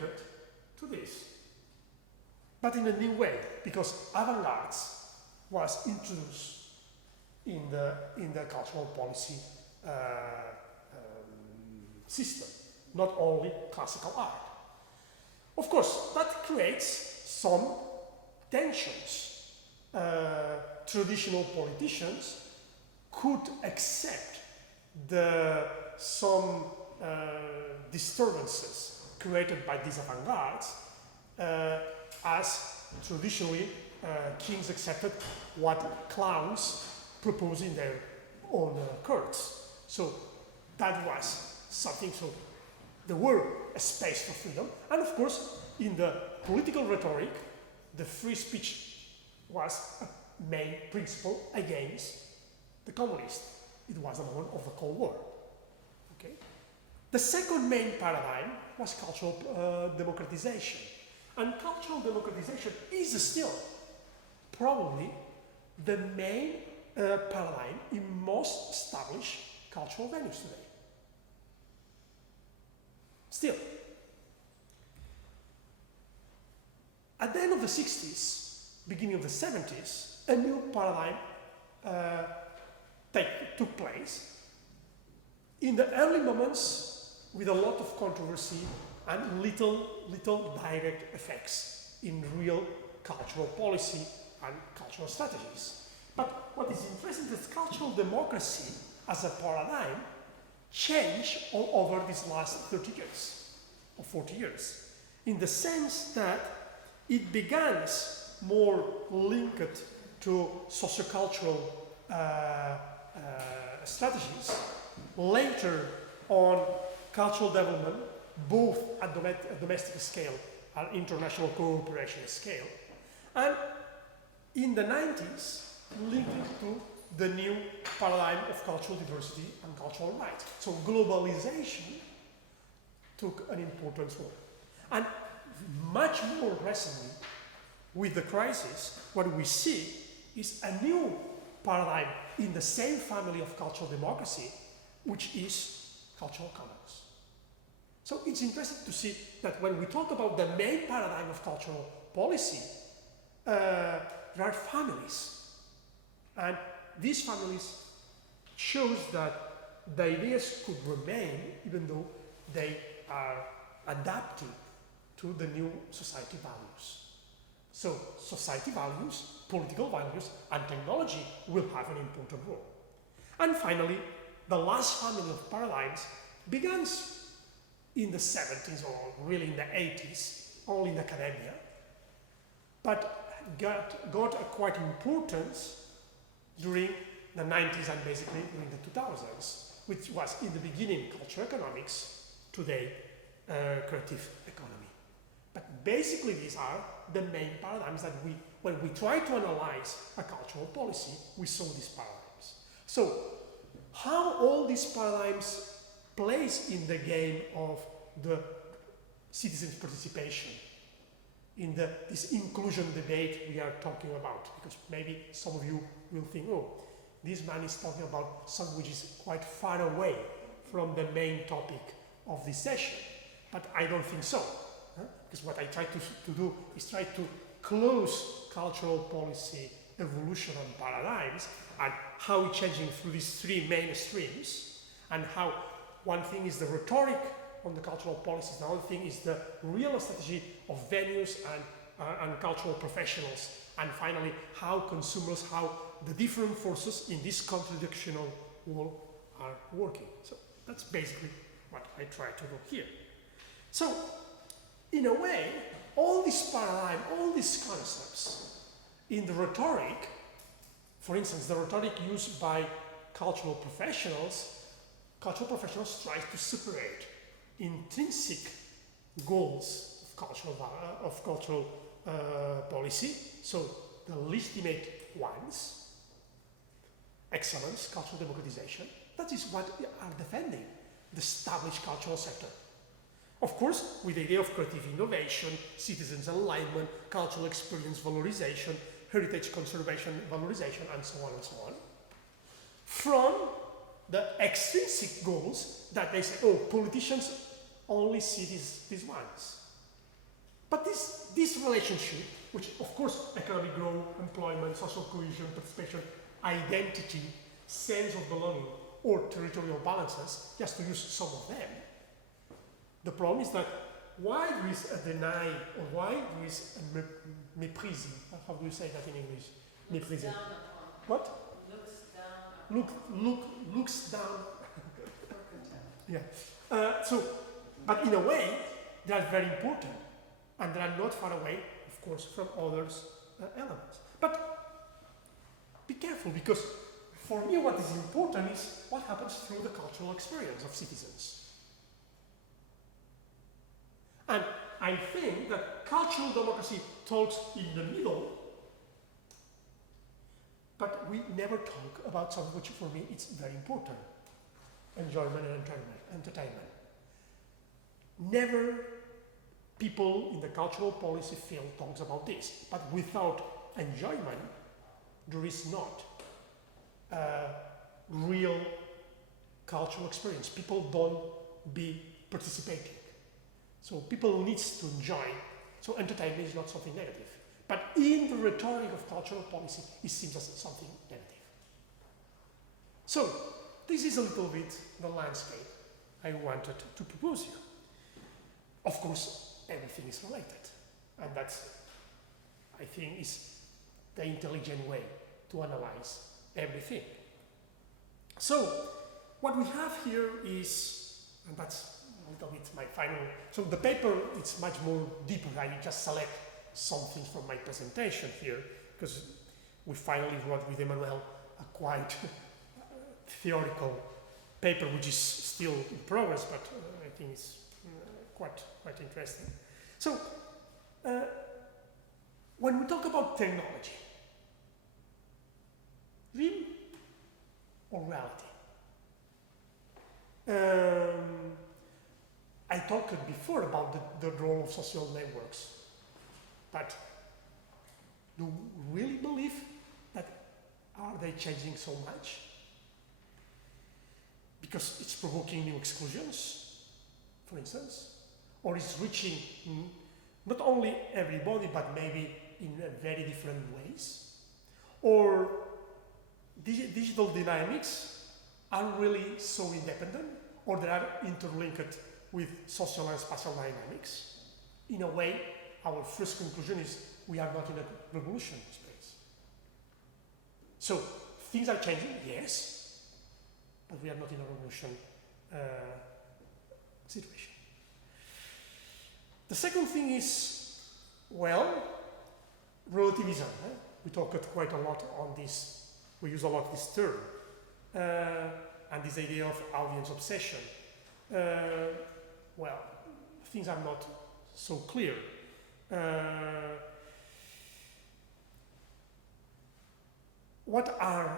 to this, but in a new way, because avant-garde was introduced in the cultural policy system, not only classical art. Of course, that creates some tensions. Traditional politicians could accept some disturbances created by these avant-gardes, as traditionally kings accepted what clowns propose in their own courts. So that was something, so there were a space for freedom. And of course, in the political rhetoric, the free speech was a main principle against the communists. It was the moment of the Cold War. Okay? The second main paradigm was cultural democratization. And cultural democratization is still probably the main paradigm in most established cultural venues today. Still. At the end of the 60s, beginning of the 70s, a new paradigm took place. In the early moments, with a lot of controversy and little direct effects in real cultural policy and cultural strategies. But what is interesting is that cultural democracy as a paradigm changed all over these last 30 years or 40 years, in the sense that it began more linked to sociocultural strategies, later on cultural development, both at domestic scale and international cooperation scale, and in the 90s, linked to the new paradigm of cultural diversity and cultural rights. So globalization took an important role. And much more recently, with the crisis, what we see is a new paradigm in the same family of cultural democracy, which is cultural commons. So it's interesting to see that when we talk about the main paradigm of cultural policy, there are families. And these families shows that the ideas could remain even though they are adapting to the new society values. So society values, political values, and technology will have an important role. And finally, the last family of paradigms begins in the 70s or really in the 80s, all in academia, but got a quite importance during the 90s and basically during the 2000s, which was in the beginning cultural economics, today creative economy. But basically these are the main paradigms that when we try to analyze a cultural policy, we saw these paradigms. So how all these paradigms plays in the game of the citizens' participation, in this inclusion debate we are talking about, because maybe some of you will think, oh, this man is talking about something which is quite far away from the main topic of this session. But I don't think so, because what I try to do is try to close cultural policy evolution and paradigms and how it's changing through these three main streams, and how one thing is the rhetoric on the cultural policies, the other thing is the real strategy of venues and cultural professionals, and finally how consumers, how the different forces in this contradictional world are working. So that's basically what I try to do here. So in a way, all this paradigm, all these concepts in the rhetoric, for instance, the rhetoric used by cultural professionals try to separate intrinsic goals of cultural policy, so the legitimate ones, excellence, cultural democratization, that is what we are defending, the established cultural sector. Of course, with the idea of creative innovation, citizens' alignment, cultural experience valorization, heritage conservation valorization, and so on and so on. From the extrinsic goals that they say, oh, politicians only see these ones. But this relationship, which of course economic growth, employment, social cohesion, participation, identity, sense of belonging, or territorial balances, just to use some of them, the problem is that why there is a deny, or why there is a méprise, how do you say that in English? Méprise. What? Looks down. Yeah. But in a way, they are very important, and they are not far away, of course, from others elements. But be careful, because for me, what is important is what happens through the cultural experience of citizens. And I think that cultural democracy talks in the middle, but we never talk about something which for me is very important: enjoyment and entertainment. Never people in the cultural policy field talks about this, but without enjoyment, there is not a real cultural experience. People don't be participating. So people need to enjoy. So entertainment is not something negative. But in the rhetoric of cultural policy, it seems as something negative. So this is a little bit the landscape I wanted to propose here. Of course, everything is related. And that's, I think, is the intelligent way to analyze everything. So what we have here is, and that's a little bit my final, so the paper, it's much more deeper. I just select some things from my presentation here, because we finally wrote with Emmanuel a quite theoretical paper, which is still in progress, but I think it's quite interesting. So when we talk about technology, dream or reality? I talked before about the role of social networks, but do we really believe that are they changing so much? because it's provoking new exclusions, for instance, or it's reaching not only everybody, but maybe in very different ways, or digital dynamics are really so independent, or they are interlinked with social and spatial dynamics. In a way, our first conclusion is we are not in a revolution space. So things are changing, yes, but we are not in a revolution situation. The second thing is, well, relativism. We talked quite a lot on this, we use a lot this term, and this idea of audience obsession. Well, things are not so clear. What are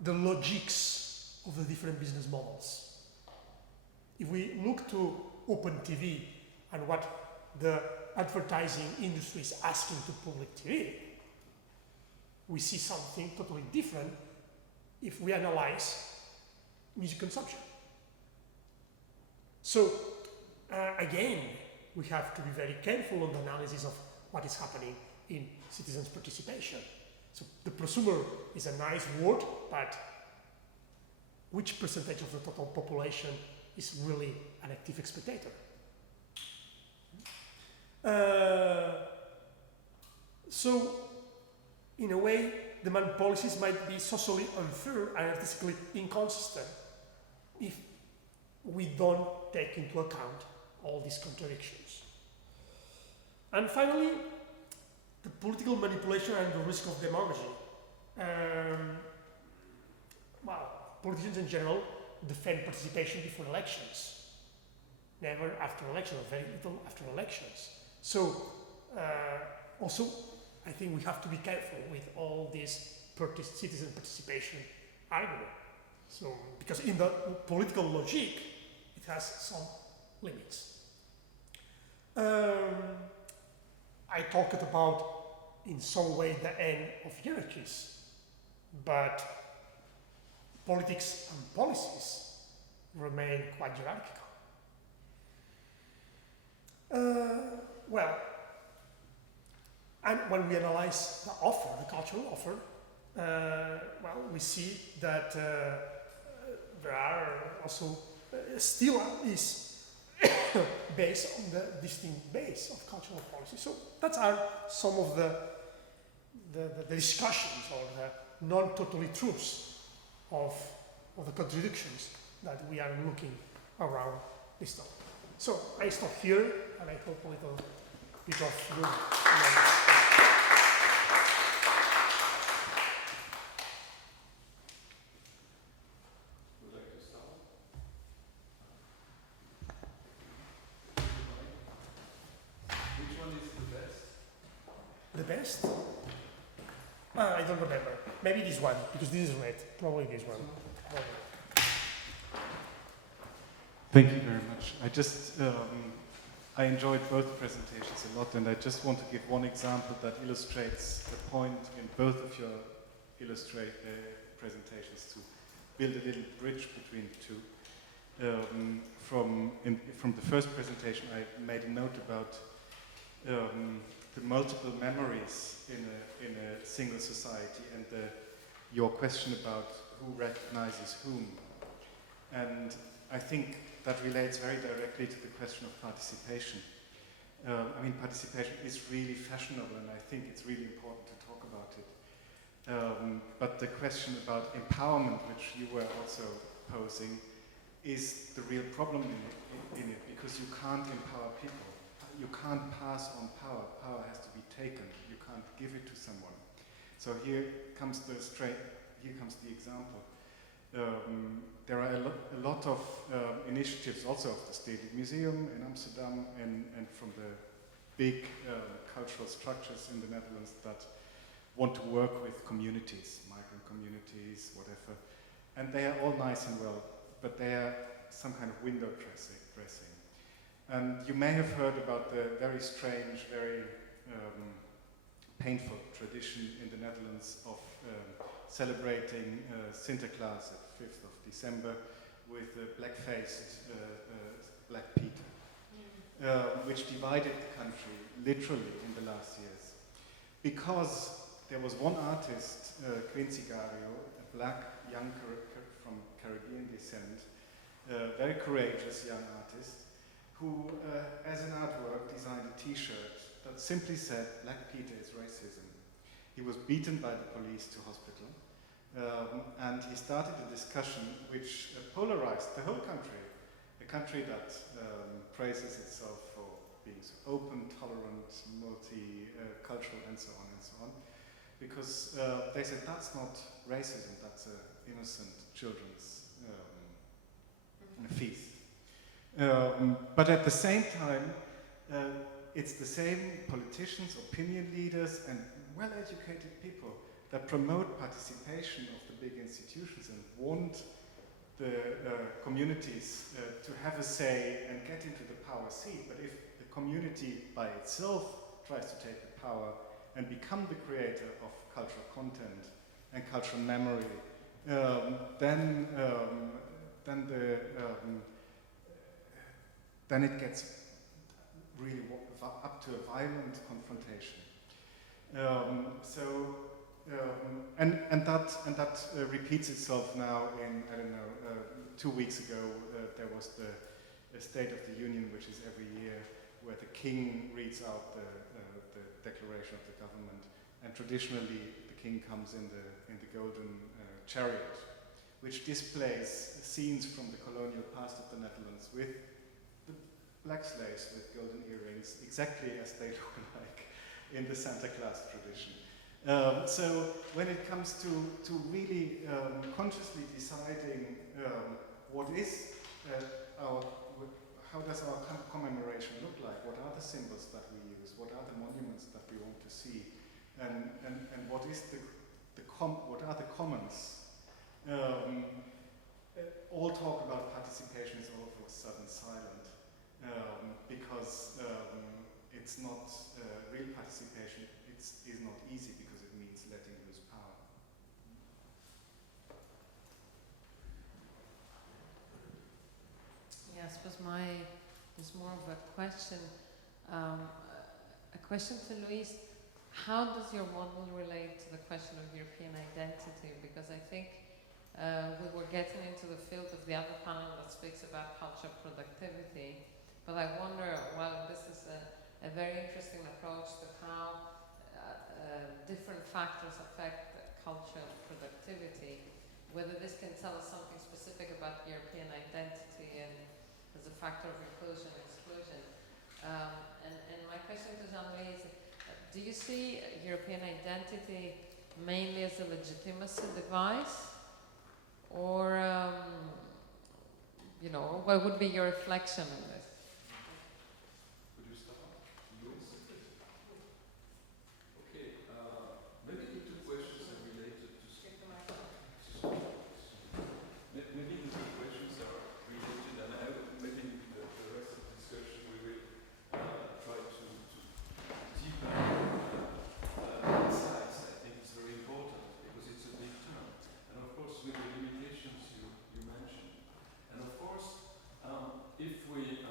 the logics of the different business models? If we look to Open TV and what the advertising industry is asking to public TV, we see something totally different if we analyze music consumption. So, again, we have to be very careful on the analysis of what is happening in citizens' participation. So the prosumer is a nice word, but which percentage of the total population is really an active spectator? So, in a way, demand policies might be socially unfair and artistically inconsistent if we don't take into account all these contradictions. And finally, the political manipulation and the risk of demagogy. Well, politicians in general defend participation before elections, never after elections, or very little after elections. So, also, I think we have to be careful with all this citizen participation argument. So, because in the political logic, it has some limits. I talked about, in some way, the end of hierarchies, but politics and policies remain quite hierarchical. Well, and when we analyze the offer, the cultural offer, well, we see that there are also still is based on the distinct base of cultural policy. So that are some of the discussions or the non-totally truths of the contradictions that we are looking around this topic. So I stop here, and I hope a little bit of room. Would like to start? Which one is the best? The best? I don't remember. Maybe this one, because this is red. Probably this one. Probably. Thank you very much. I just, I enjoyed both presentations a lot, and I just want to give one example that illustrates the point in both of your presentations to build a little bridge between the two. From the first presentation, I made a note about the multiple memories in a single society, and your question about who recognizes whom. And I think that relates very directly to the question of participation. I mean, participation is really fashionable, and I think it's really important to talk about it. But the question about empowerment, which you were also posing, is the real problem in it, because you can't empower people. You can't pass on power. Power has to be taken. You can't give it to someone. So here comes the example. There are a lot of initiatives also of the State Museum in Amsterdam and from the big cultural structures in the Netherlands that want to work with communities, migrant communities, whatever. And they are all nice and well, but they are some kind of window dressing. And you may have heard about the very strange, very painful tradition in the Netherlands of celebrating Sinterklaas at 5th of December with black-faced Black Peter, which divided the country literally in the last years. Because there was one artist, Quincy Gario, a black young from Caribbean descent, very courageous young artist, who, as an artwork, designed a T-shirt that simply said, "Black Peter is racism." He was beaten by the police to hospital, and he started a discussion which polarized the whole country, a country that praises itself for being so open, tolerant, multicultural, and so on and so on, because they said that's not racism, that's innocent children's feast. But at the same time, it's the same politicians, opinion leaders, and well-educated people that promote participation of the big institutions and want the communities to have a say and get into the power seat. But if the community by itself tries to take the power and become the creator of cultural content and cultural memory, then it gets really up to a violent confrontation. That repeats itself now in, I don't know, 2 weeks ago there was the State of the Union, which is every year, where the king reads out the declaration of the government, and traditionally the king comes in the golden chariot, which displays scenes from the colonial past of the Netherlands with the black slaves with golden earrings, exactly as they look like in the Santa Claus tradition. So when it comes to really consciously deciding what is how does our commemoration look like? What are the symbols that we use? What are the monuments that we want to see? And what is what are the commons? All talk about participation is all of a sudden silent because it's not real participation. Is not easy because it means letting loose power. Yeah, I suppose it's more of a question to Louise. How does your model relate to the question of European identity? Because I think we were getting into the field of the other panel that speaks about culture productivity, but I wonder, well, this is a very interesting approach to how different factors affect culture productivity, whether this can tell us something specific about European identity and as a factor of inclusion and exclusion. And my question to Jean-Louis is, do you see European identity mainly as a legitimacy device? Or, what would be your reflection on this? Could you start, Louis? Okay, maybe the two questions are related to. Maybe the two questions are related, and maybe in the rest of the discussion we will try to deepen insights. I think it's very important because it's a big term, and of course with the limitations you mentioned, and of course if we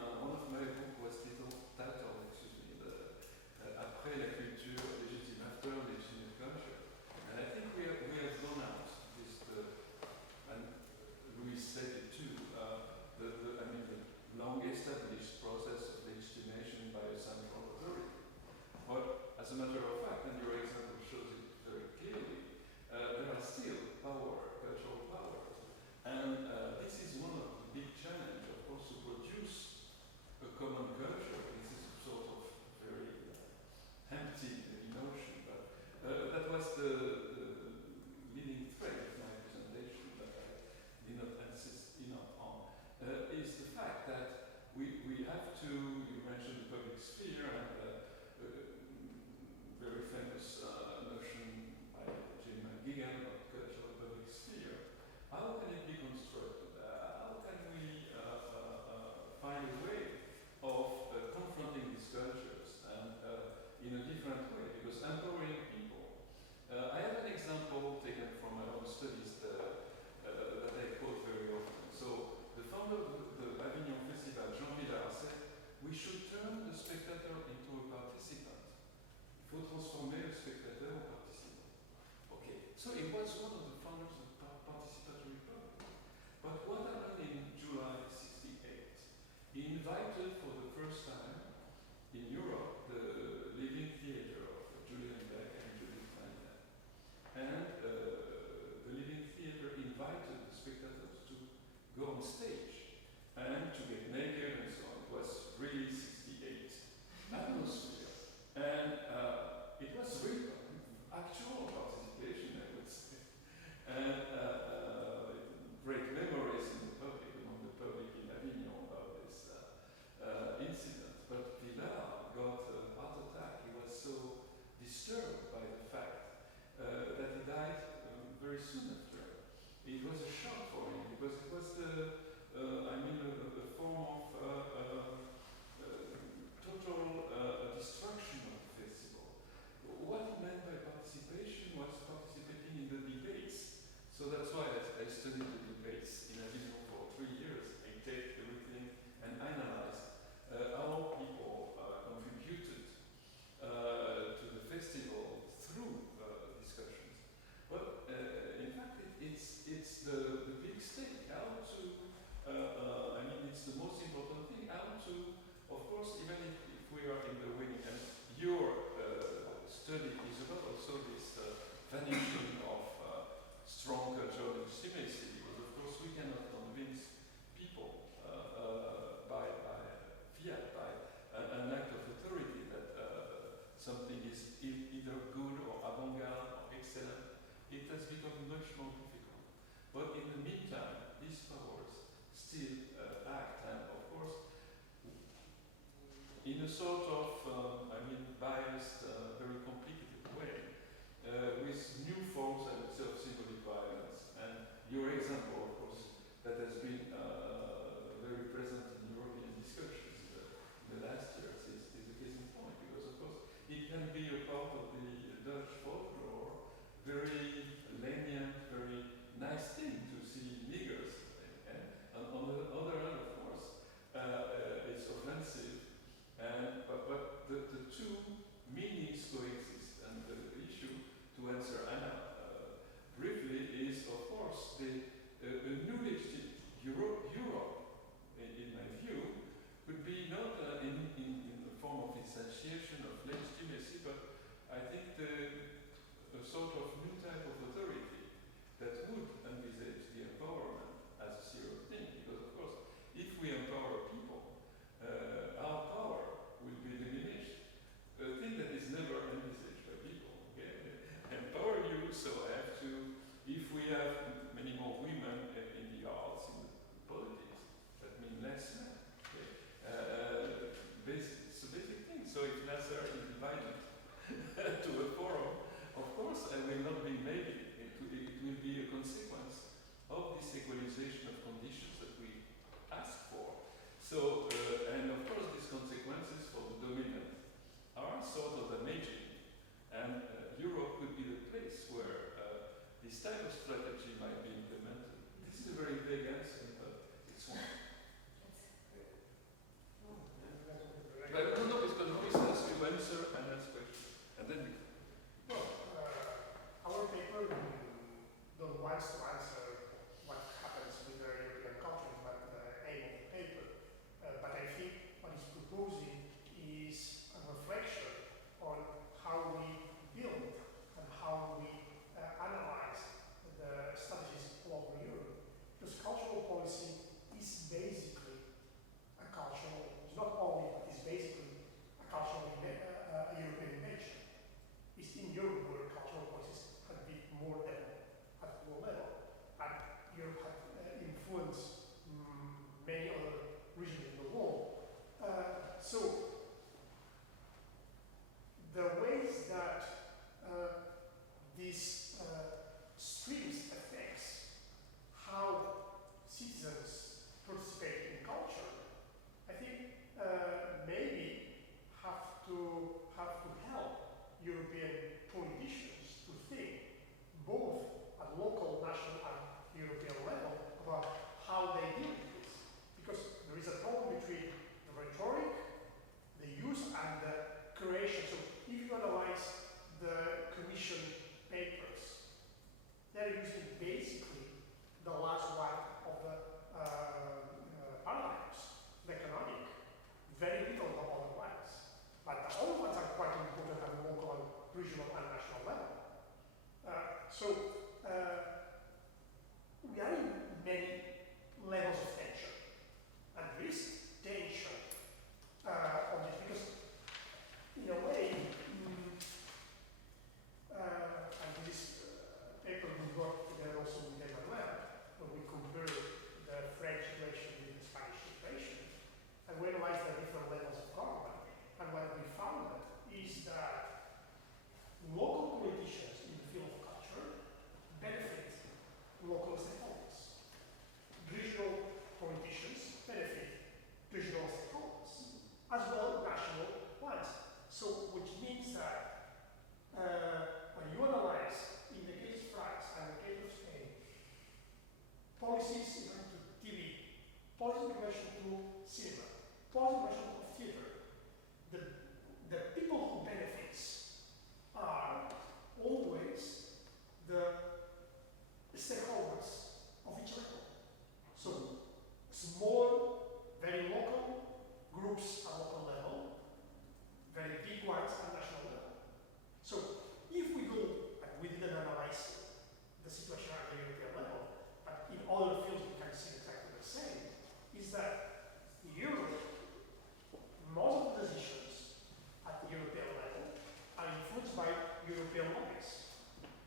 should turn the spectator into a participant. Il faut transformer le spectateur en participant. Okay, so it was one of the founders of the participatory public. But what happened in July '68? He invited for the first time in Europe the Living Theatre of Julian Beck and Judith Manian. And the Living Theatre invited the spectators to go on stage and to get naked and so on. It was really '68 atmosphere. And it was real, actual participation, I would say. And great memories in the public, among the public in Avignon about this incident. But Villar got a heart attack. He was so disturbed by the fact that he died very soon after. It was a shock for him because it was a form of total destruction of the festival. What he meant by participation was participating in the debates. So that's why I studied the debates in Avignon for 3 years. I take everything and analyze how people contributed to the festival through discussions. But in fact, it's the big stake. How to, it's the most important thing. How to, of course, even if we are in the winning, and your study is about also this vanishing of strong cultural legitimacy, because of course we cannot convince people by fiat, by an act of authority that something is either good or avant-garde or excellent. It has become much more difficult. But in the meantime, these powers still act, and of course, in a sort of, biased, very complicated way, with new forms, I would say, of symbolic violence. And your example, of course, that has been very present in European discussions in the last years is a case in point, because of course it can be a part of the Dutch folklore, very lenient, very nice thing to see niggers. And on the other hand, of course, it's offensive. But the two meanings coexist, and the issue, to answer Anna briefly, is of course a new legitimate Europe, in my view, would be not in the form of instantiation of legitimacy, but I think a sort of new type of authority European lobbies.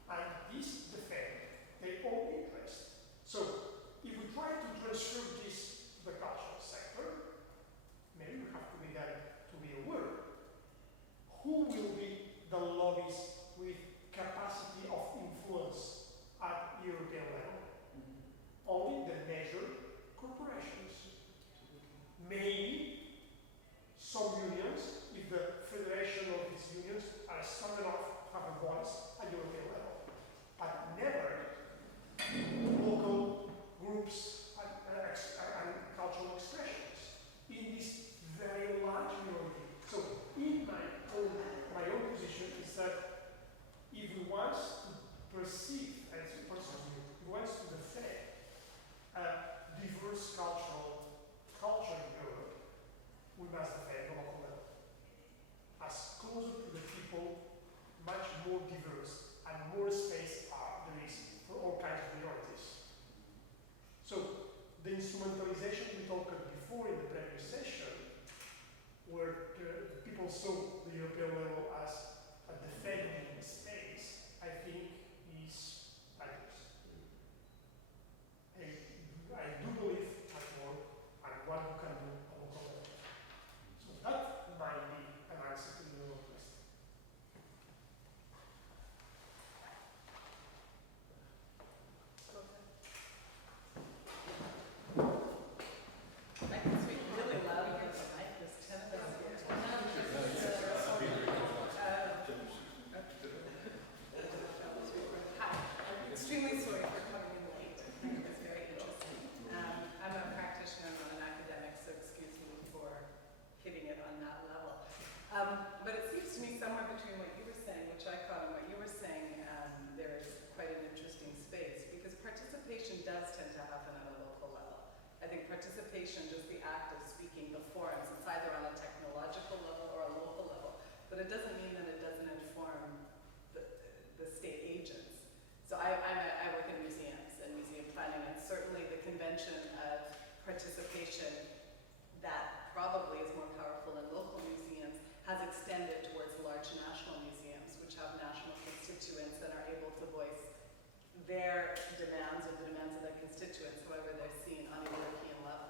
And these defend their own interests. So if we try to transfer this to the cultural sector, maybe we have to be there to be aware. Who will be the lobbies with capacity of influence at European level? Only the major corporations. Maybe some unions, if the federation of these unions are strong enough to have a voice at European level. But never local groups and cultural expressions in this very large minority. So in my own position is that if we want to perceive, as a personal view, if we want to defend a diverse culture in Europe, we must defend the local level. As closer to the people, much more diverse and more space there is for all kinds of minorities. So the instrumentalization we talked before in the previous session, where the people saw the European level as a defending space, I think is dangerous. I do believe much more and what you can do at local level. So that might be an answer to your question. I can speak really loud against the mic. There's 10 of us here. Hi, I'm extremely sorry for coming in late. I think it was very interesting. I'm a practitioner, I'm not an academic, so excuse me for hitting it on that level. But it seems to me somewhere between what you were saying, which I caught, and what you were saying, there's quite an interesting space, because participation does tend to happen at a local level. I think participation, just the act of speaking, the forums, it's either on a technological level or a local level, but it doesn't mean that it doesn't inform the state agents. So I work in museums and museum planning, and certainly the convention of participation that probably is more powerful in local museums has extended towards large national museums, which have national constituents and are able to voice their demands or the demands of their constituents, however they're seen on a European level.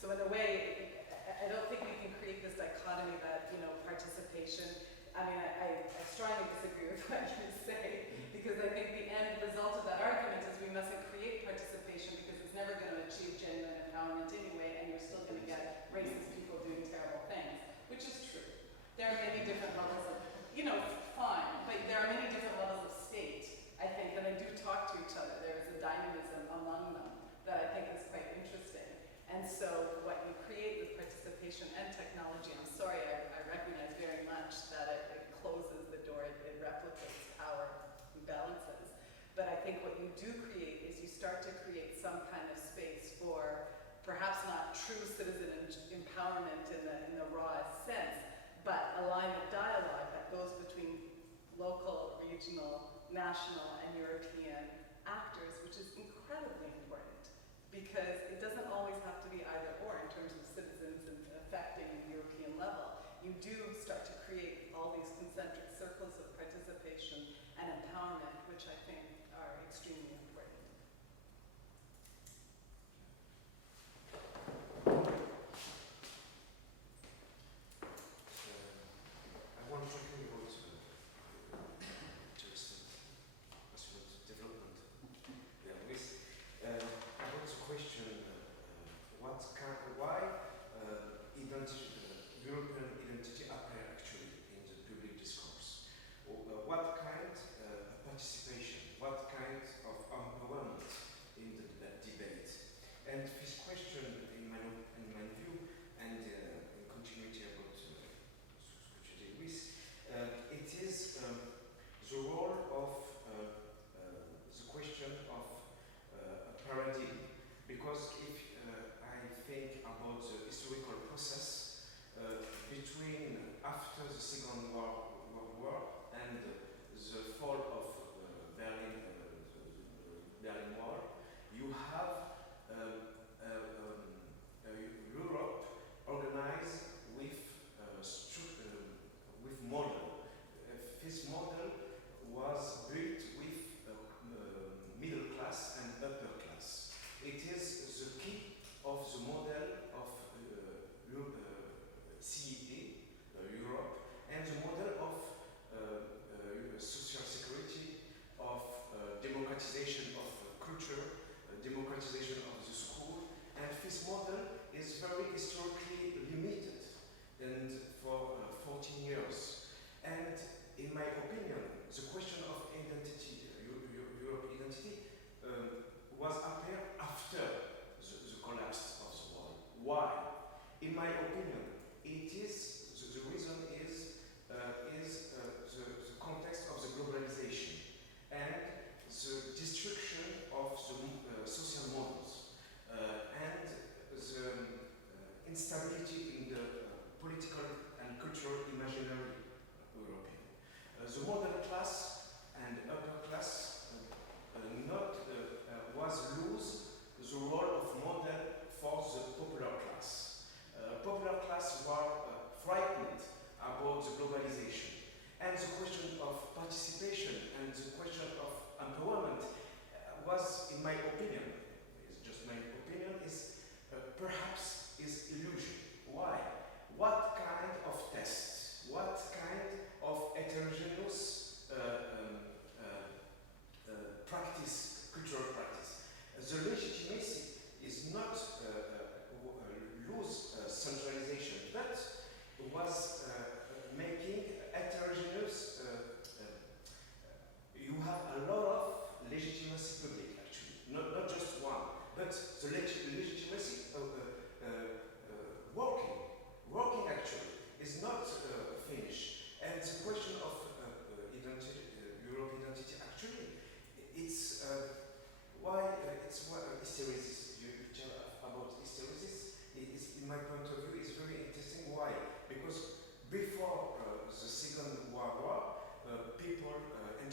So in a way, I don't think we can create this dichotomy that, participation, I mean, I strongly disagree with what you say, because I think the end result of that argument is we mustn't create participation because it's never going to achieve genuine empowerment anyway, and you're still going to get racist people doing terrible things, which is true. There are many different levels of, fine, but there are many different levels of state, I think, and they do talk to each other. There is a dynamism among them that I think is quite interesting. And so what you create with participation and technology, I'm sorry, I recognize very much that it closes the door, it replicates power imbalances. But I think what you do create is you start to create some kind of space for perhaps not true citizen empowerment in the rawest sense, but a line of dialogue that goes between local, regional, national, and European actors, which is incredibly important, because it doesn't always have to be either or in terms of citizens and affecting the European level. You do start to create all these concentric circles of participation and empowerment, which I think are extremely important. I want to talk about interesting development. Yeah, with I want to question why European identity appear actually in the public discourse. What kind of participation, what kind of empowerment in the debate? And this question, in my view, and in continuity about what you did with, it is the role of the question of paradigm. Because if I think about the historical process between after the Second World War and the fall of Berlin Wall, you have Europe organized with model. This model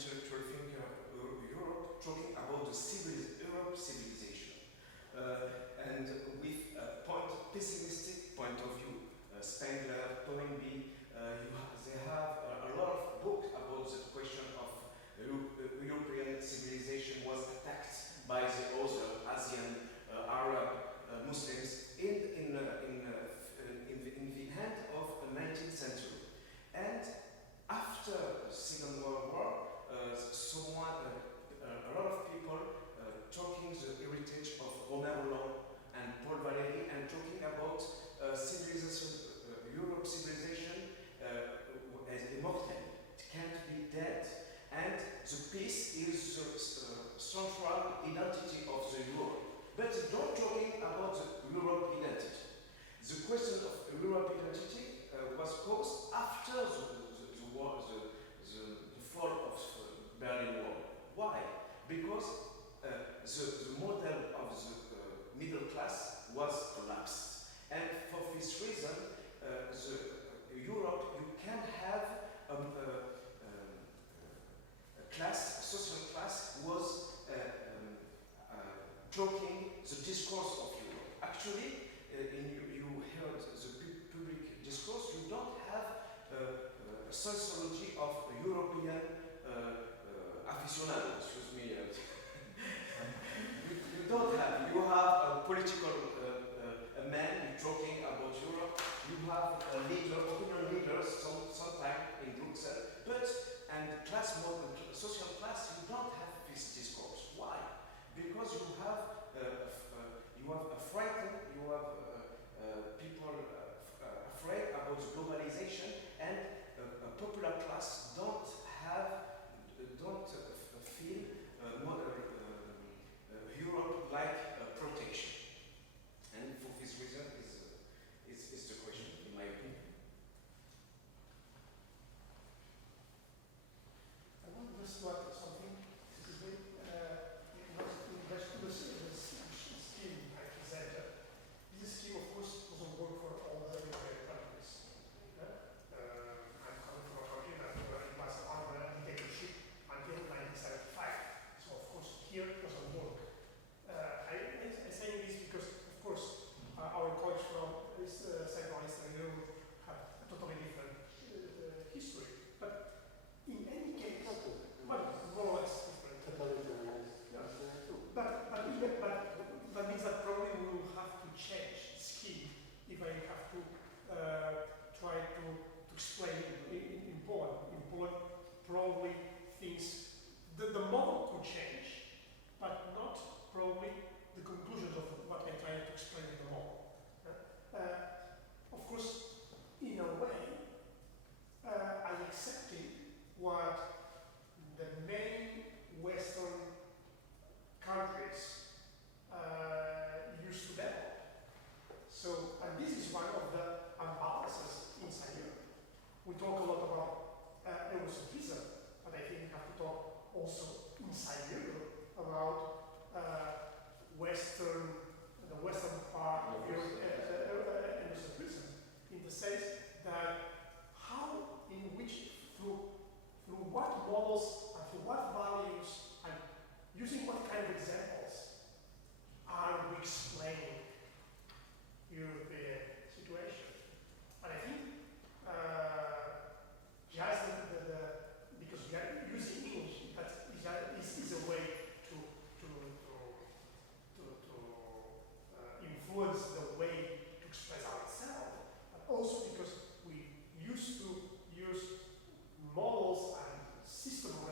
intellectual thinker of Europe talking about the Europe civilization. And with a pessimistic point of view, Spengler, Toynbee, they have a lot of books about the question of European civilization was attacked by the other Asian, Arab, Muslims in the end of the 19th century. And after the Second World War, a lot of people talking the heritage of Romain Rolland and Paul Valéry and talking about civilization, Europe civilization as immortal. It can't be dead. And the peace is the central identity of the Europe. But don't talking about the Europe identity. The question of Europe identity was posed after the war, the fall of the Berlin Wall. Why? Because the model of the middle class was collapsed. And for this reason, Europe, you can have a social class was talking the discourse of Europe. Actually, you heard the public discourse, you don't have a sociology of European aficionados, excuse me. You don't have, you have a political man talking about Europe, you have a leader, opinion leaders sometimes in Brussels, but, and class model, social class, you don't have this discourse. Why? Because you have a frightened, you have people afraid about globalization, and a popular class don't feel Europe like protection. And for this reason is the question, in my opinion. I want to just add something. In relation to the scheme I presented, this scheme, of course, doesn't work for all the European countries. I'm coming from a country that it was under dictatorship until 1975. So, of course, here it doesn't work. I'm saying this because, of course, our colleagues from this Central Eastern Europe have a totally different history. But in any case, well, more or less different. Yeah. But means that probably we will have to change the scheme if I have to try to explain in Poland. In Poland, probably things, the model could change, but not probably the conclusions of what I try to explain in the model. Of course, in a way, I accepted what the main Western countries used to develop. So, and this is one of the imbalances inside Europe. We talk a lot about Eurocentrism, but I think we have to talk also inside Europe about the Western part of Europe, Eurocentrism, in the sense that how, in which, through what models and through what values and using what kind of examples are we explaining European situation. And I think just because we are using English, that is a way to influence the way to express ourselves, but also because we used to use models and systems of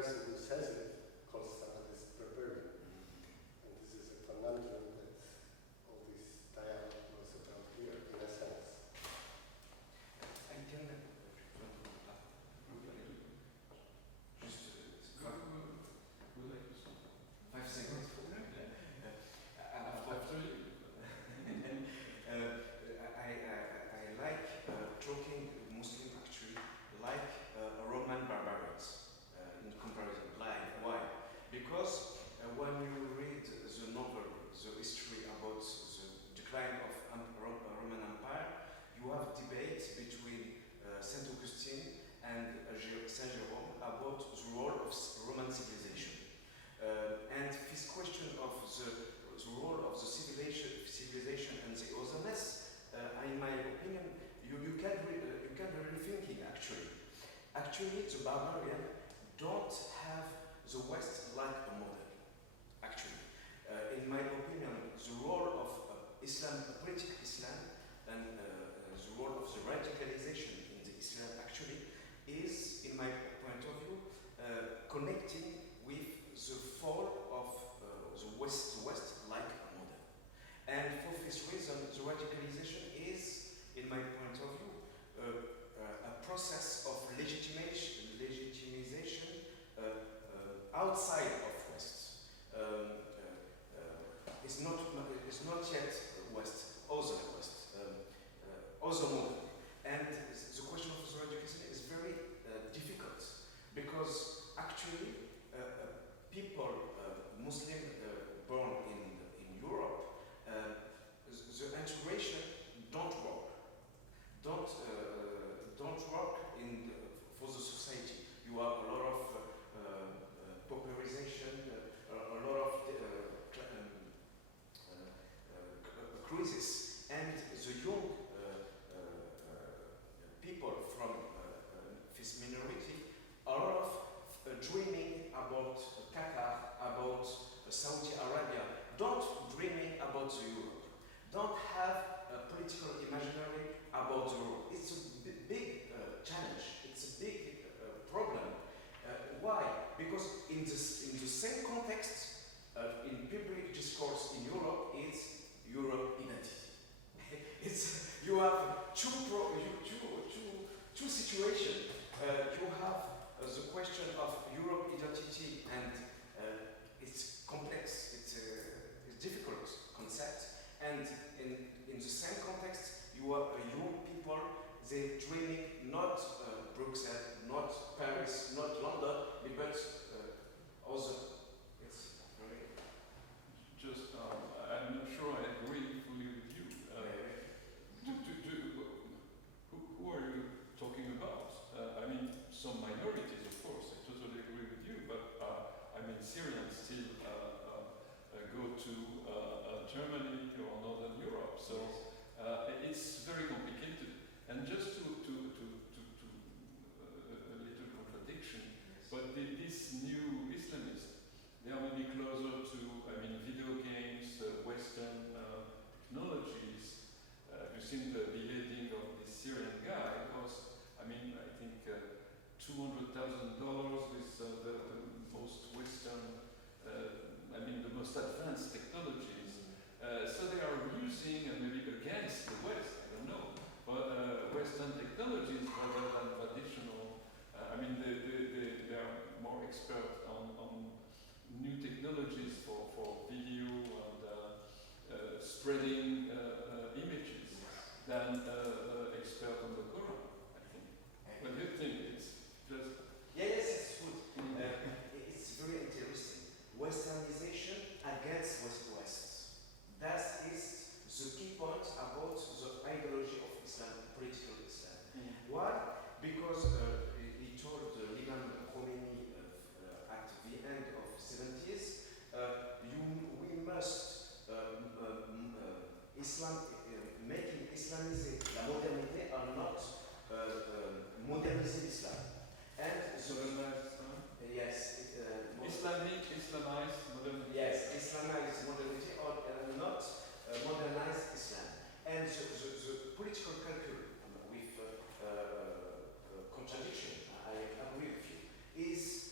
person who says it calls Zapatist barbarian. And this is a conundrum that all this dialogue was about here, in a sense. I can just 5 seconds. After you. I like talking Muslim actually like Roman barbarians in comparison. Why? Because when you read the novel, the history about the decline of Roman Empire, you have debate between Saint Augustine and Saint Jerome about the role of Roman civilization. And this question of the role of the civilization and the otherness, in my opinion, you can really thinking actually. Actually, the barbarian don't have the West like a model. Actually, in my opinion, the role of Islam, political Islam, and the role of the radicalization in the Islam actually is, in my point of view, connecting with the fall of the West like a model. And for this reason, the radicalization is, in my point of view, a process of legitimization outside of West. It's not yet West, other West, other model. And the question of the radicalization is very difficult because actually people, Muslim born in Europe, the integration don't work. Don't work for the society. You have a lot of pauperization, a lot of crisis, and the young people from this minority are a lot of dreaming about Qatar, about Saudi Arabia, don't dreaming about Europe, don't have a political imaginary about the world. It's a big challenge, it's a big problem. Why? Because in the same context, in public discourse in Europe, it's Europe identity. You have two situations. You have the question of Europe identity, and it's complex, it's a difficult concept. And in the same context, you have young people, they're dreaming not Brussels, not Paris, not London, but other. It's very... Just, I'm not sure I agree fully with you. Who are you talking about? I mean, some minorities, of course, I totally agree with you, but I mean, Syrians still go to Germany or Northern Europe, so it's very complicated. And just to a little contradiction, but these new Islamists, they are maybe closer to, I mean, video games, Western technologies. You've seen the beheading of this Syrian guy. It was, I mean, I think $200,000 with the most Western, I mean, the most advanced technologies. So they are using, and maybe against the West, I don't know, but Western technologies rather than traditional. I mean, they are more expert on new technologies for video and spreading images than expert on the Quran, I think. What do you think? It's just... Yes, it's good. It's very interesting. Westernization against West. That is the key point about the ideology of Islam, political Islam. Why? Because he told Liban Khomeini at the end of the 70s, we must making Islamiser la modernité and not moderniser l'Islam. And yes, Islamize modernity. Yes, Islamize modernity or not modernize Islam. And the political culture with contradiction, I agree with you, is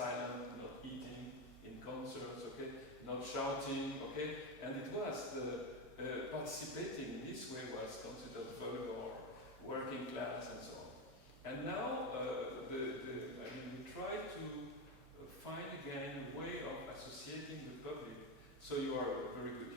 silent, not eating in concerts, okay, not shouting, okay, and it was participating in this way was considered vulgar, working class, and so on. And now we try to find again a way of associating the public. So you are a very good